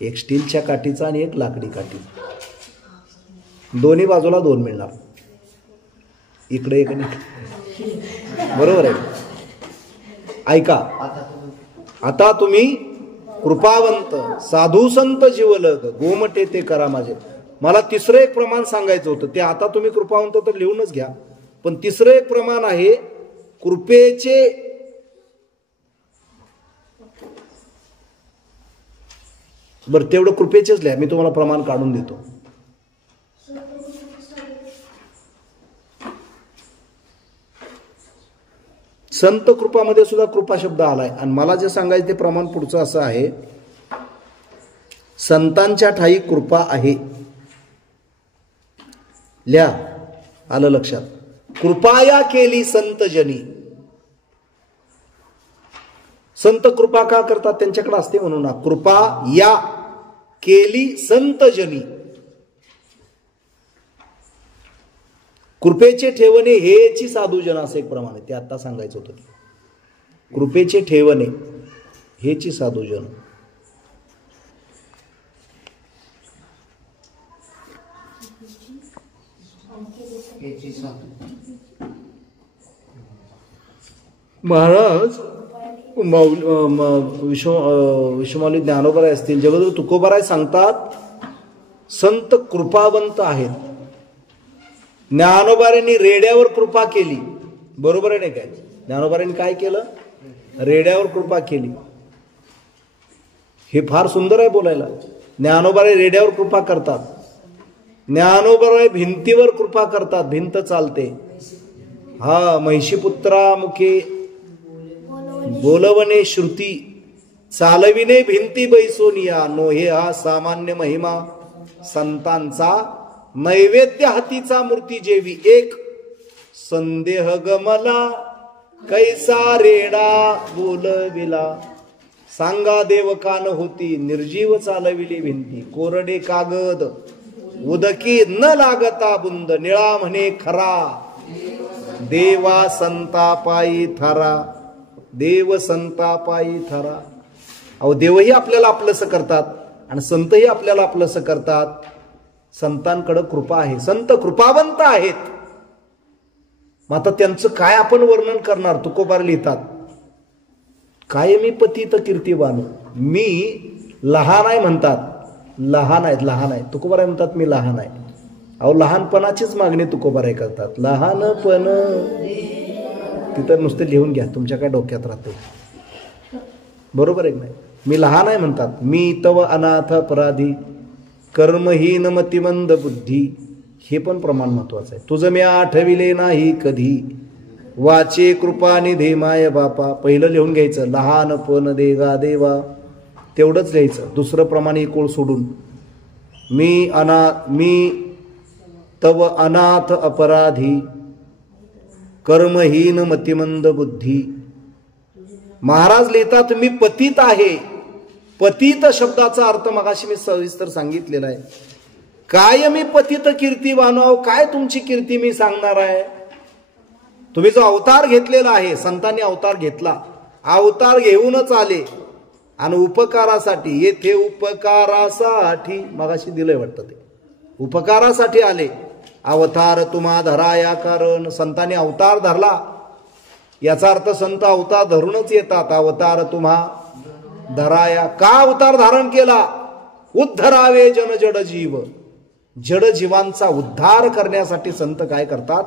एक स्टीलच्या काठीचा आणि एक लाकडी काठी. दोन्ही बाजूला 2 मिळणार. इकडे एक आणि बरोबर आहे. ऐका, आता तुम्ही कृपावंत साधू संत जीवलग गोमटे ते करा माझे. मला तिसरं एक प्रमाण सांगायचं होतं. ते आता तुम्ही कृपावंत तर लिहूनच घ्या. पण तिसरं एक प्रमाण आहे कृपेचे. बरं, तेवढं कृपेचेच लिहा. मी तुम्हाला प्रमाण काढून देतो. संत कृपामध्ये सुद्धा कृपा शब्द आलाय. आणि मला जे सांगायचं ते प्रमाण पुढचं असं आहे, संतांच्या ठाई कृपा आहे. लिहा. आलं लक्षात? कृपाया केली संत जनी. संत कृपा का करतात? त्यांच्याकडे असते म्हणून ना. कृपा या केली संत जनी. कृपेचे ठेवणे हेची साधू जन असं एक प्रमाण आहे. ते आता सांगायचं होतं. कृपेचे ठेवणे हेची साधू जन. महाराज विश्वमाऊली ज्ञानोबराय असतील, जगद्गुरु तुकोबाराय सांगतात, संत कृपावंत आहेत. ज्ञानोबारांनी रेड्यावर कृपा केली. बरोबर आहे नाही काय? ज्ञानोबारांनी काय केलं? रेड्यावर कृपा केली. हे फार सुंदर आहे बोलायला. ज्ञानोबाराय रेड्यावर कृपा करतात. ज्ञानोबाराय भिंतीवर कृपा करतात. भिंत चालते. हा, महिषीपुत्रा मुखे बोलवणे श्रुती, चालविणे भिंती बैसोनिया. नोहे हा सामान्य महिमा संतांचा. नैवेद्य हातीचा मूर्ती जेवी एक, संदेह गमला कैसा रेडा बोलविला. सांगा देव कान होती, निर्जीव चालविली भिंती. कोरडे कागद उदकी न लागता बुंद, निळा म्हणे खरा देवा संतापायी थरा. देव संतापायी थरा. अहो, देवही आपल्याला आपलंसं करतात आणि संतही आपल्याला आपलंसं करतात. संतांकडे कृपा आहे. संत कृपावंत आहेत. मग आता त्यांचं काय आपण वर्णन करणार? तुकोबार लिहितात, काय मी पतित कीर्तिवान. मी लहान आहे म्हणतात. लहान आहेत. तुकोबार म्हणतात मी लहान आहे. अहो लहानपणाचीच मागणी तुकोबाराय करतात. लहानपण तिथं नुसतं लिहून घ्या, तुमच्या काय डोक्यात राहते. बरोबर आहे नाही? मी लहान आहे म्हणतात. मी तव अनाथ अपराधी कर्महीन मतिमंद बुद्धी, हे पण प्रमाण महत्वाचं आहे. तुझं मी आठविले नाही कधी वाचे कृपा निधे माय बापा. पहिलं लिहून घ्यायचं लहानपण देगा देवा, तेवढंच लिहायचं. दुसरं प्रमाण एक ओळ सोडून मी तव अनाथ अपराधी कर्महीन मतिमंद बुद्धी. महाराज लिहितात मी पतित आहे. पतित शब्दाचा अर्थ मगाशी मी सविस्तर सांगितलेला आहे. काय मी पतित कीर्तिवान, काय तुमची कीर्ती मी सांगणार आहे. तुम्ही जो अवतार घेतलेला आहे, संतांनी अवतार घेतला, अवतार घेऊनच आले आणि उपकारासाठी, येथे उपकारासाठी मगाशी दिलंय वाटतं, ते उपकारासाठी आले. अवतार तुम्हा धराया कारण, संतांनी अवतार धरला याचा अर्थ संत अवतार धरूनच येतात. अवतार तुम्हा धराया, का अवतार धारण केला? उद्धरावे जन जड जीव, जड जीवांचा उद्धार करण्यासाठी संत काय करतात?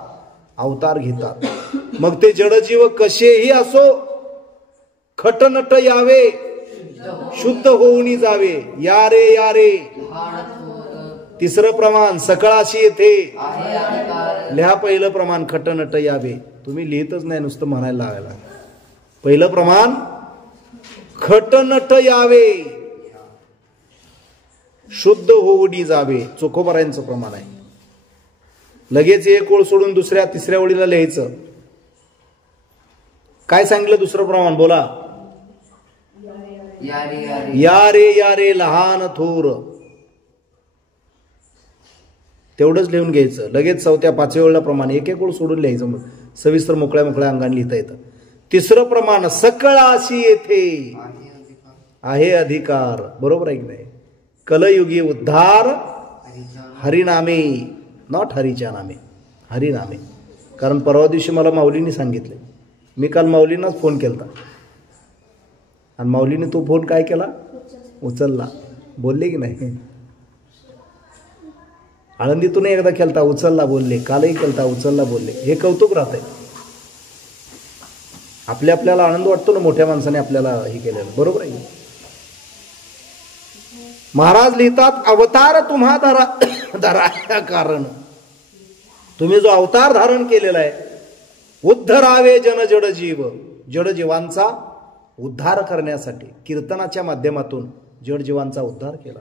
अवतार घेतात. मग ते जडजीव कसेही असो, खटनट यावे, शुद्ध होऊन जावे. या रे या रे. तिसरं प्रमाण सकळाशी येथे लिहा. पहिलं प्रमाण खटनट यावे. तुम्ही लिहितच नाही, नुसतं म्हणायला लावायला. पहिलं प्रमाण खटनट यावे, शुद्ध होऊन जावे. चोखोबारायांचं प्रमाण आहे. लगेच एक ओळ सोडून दुसऱ्या तिसऱ्या ओळीला लिहायचं. काय सांगितलं दुसरं प्रमाण? बोला. या रे लहान थोर. तेवढंच लिहून घ्यायचं. लगेच चौथ्या पाचव्या ओळीला प्रमाण एक एक ओळ सोडून लिहायचं. मग सविस्तर मोकळ्या मोकळ्या अंगाने लिहिता येतं. तिसरं प्रमाण सकळाशी येथे आहे अधिकार. बरोबर आहे की नाही? कलयुगी उद्धार हरिनामे, नॉट हरीच्या नामे, हरिनामे. कारण परवा दिवशी मला माऊलींनी सांगितले, मी काल माऊलींनाच फोन केला आणि माऊलीने तो फोन काय केला? उचलला. बोलले की नाही? आळंदीतून एकदा केलता, उचलला, बोलले. कालही केलता, उचलला, बोलले. हे कौतुक राहतंय. आपल्याला आनंद वाटतो ना मोठ्या माणसाने आपल्याला हे केलेलं. बरोबर आहे. महाराज लिहितात अवतार तुम्हा धराया कारण, तुम्ही जो अवतार धारण केलेला आहे, उद्धरावे जन जड जीव, जड जीवांचा उद्धार करण्यासाठी कीर्तनाच्या माध्यमातून जड जीवांचा उद्धार केला.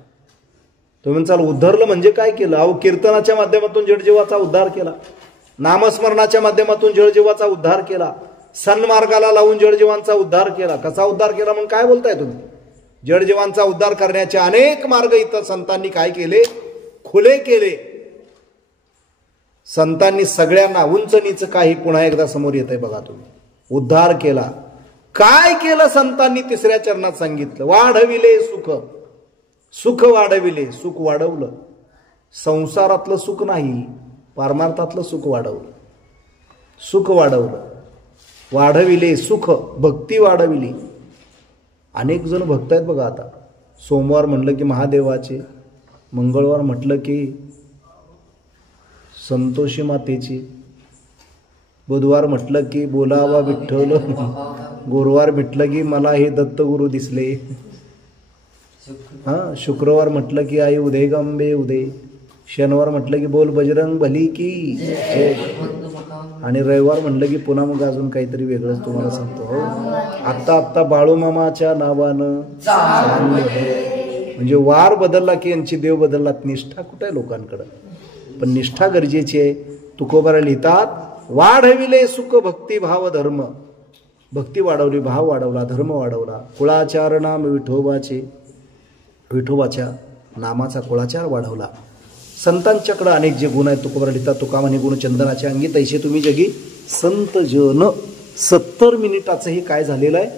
तुम्ही म्हणसाल उद्धरलं म्हणजे काय केलं? अहो कीर्तनाच्या माध्यमातून जड जीवाचा उद्धार केला, नामस्मरणाच्या माध्यमातून जड जीवाचा उद्धार केला, सन्मार्गाला लावून जड जीवांचा उद्धार केला. कसा उद्धार केला म्हणून काय बोलताय तुम्ही? जड जीवांचा उद्धार करण्याचे अनेक मार्ग इथं संतांनी काय केले? खुले केले. संतांनी सगळ्यांना उंच नीच काही पुन्हा एकदा समोर येत आहे बघा. तुम्ही उद्धार केला. काय केलं संतांनी? तिसऱ्या चरणात सांगितलं वाढविले सुख. सुख वाढविले, सुख वाढवलं. संसारातलं सुख नाही, पारमार्थातलं सुख वाढवलं. सुख वाढवलं, वाढविले सुख, भक्ती वाढविली. अनेक जण भक्त आहेत बघा. आता सोमवार म्हटलं की महादेवाचे, मंगळवार म्हटलं की संतोषी मातेची, बुधवार म्हटलं की बोलावा विठ्ठल, गुरुवार म्हटलं की मला हे दत्तगुरु दिसले, हां, शुक्रवार म्हटलं की आई उदय गंबे उदय, शनिवार म्हटलं की बोल बजरंग भली की, आणि रविवार म्हटलं की पुन्हा मग अजून काहीतरी वेगळंच तुम्हाला सांगतो. हो, आत्ता बाळूमामाच्या नावानं म्हणजे वार बदलला की यांची देव बदलला. निष्ठा कुठे आहे लोकांकडं? पण निष्ठा गरजेची आहे. तुकोबारा लिहितात वाढविले सुख भक्ती भाव धर्म. भक्ती वाढवली, भाव वाढवला, धर्म वाढवला. कुळाचार नाम विठोबाचे, विठोबाच्या नामाचा कुळाचार वाढवला. संतांच्याकडे अनेक जे गुण आहेत तुकोबारा लिहितात. तुका म्हणे गुण चंदनाचे अंगी तैसे तुम्ही जगी संत जन. 70 मिनिटाचं हे काय झालेलं आहे?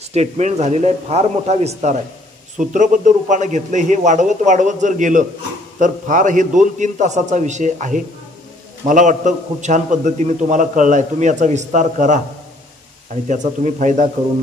स्टेटमेंट झालेलं आहे. फार मोठा विस्तार आहे. सूत्रबद्ध रूपानं घेतलं. हे वाढवत वाढवत जर गेलं तर फार हे 2-3 तासाचा विषय आहे. मला वाटतं खूप छान पद्धतीने तुम्हाला कळलाय. तुम्ही याचा विस्तार करा आणि त्याचा तुम्ही फायदा करून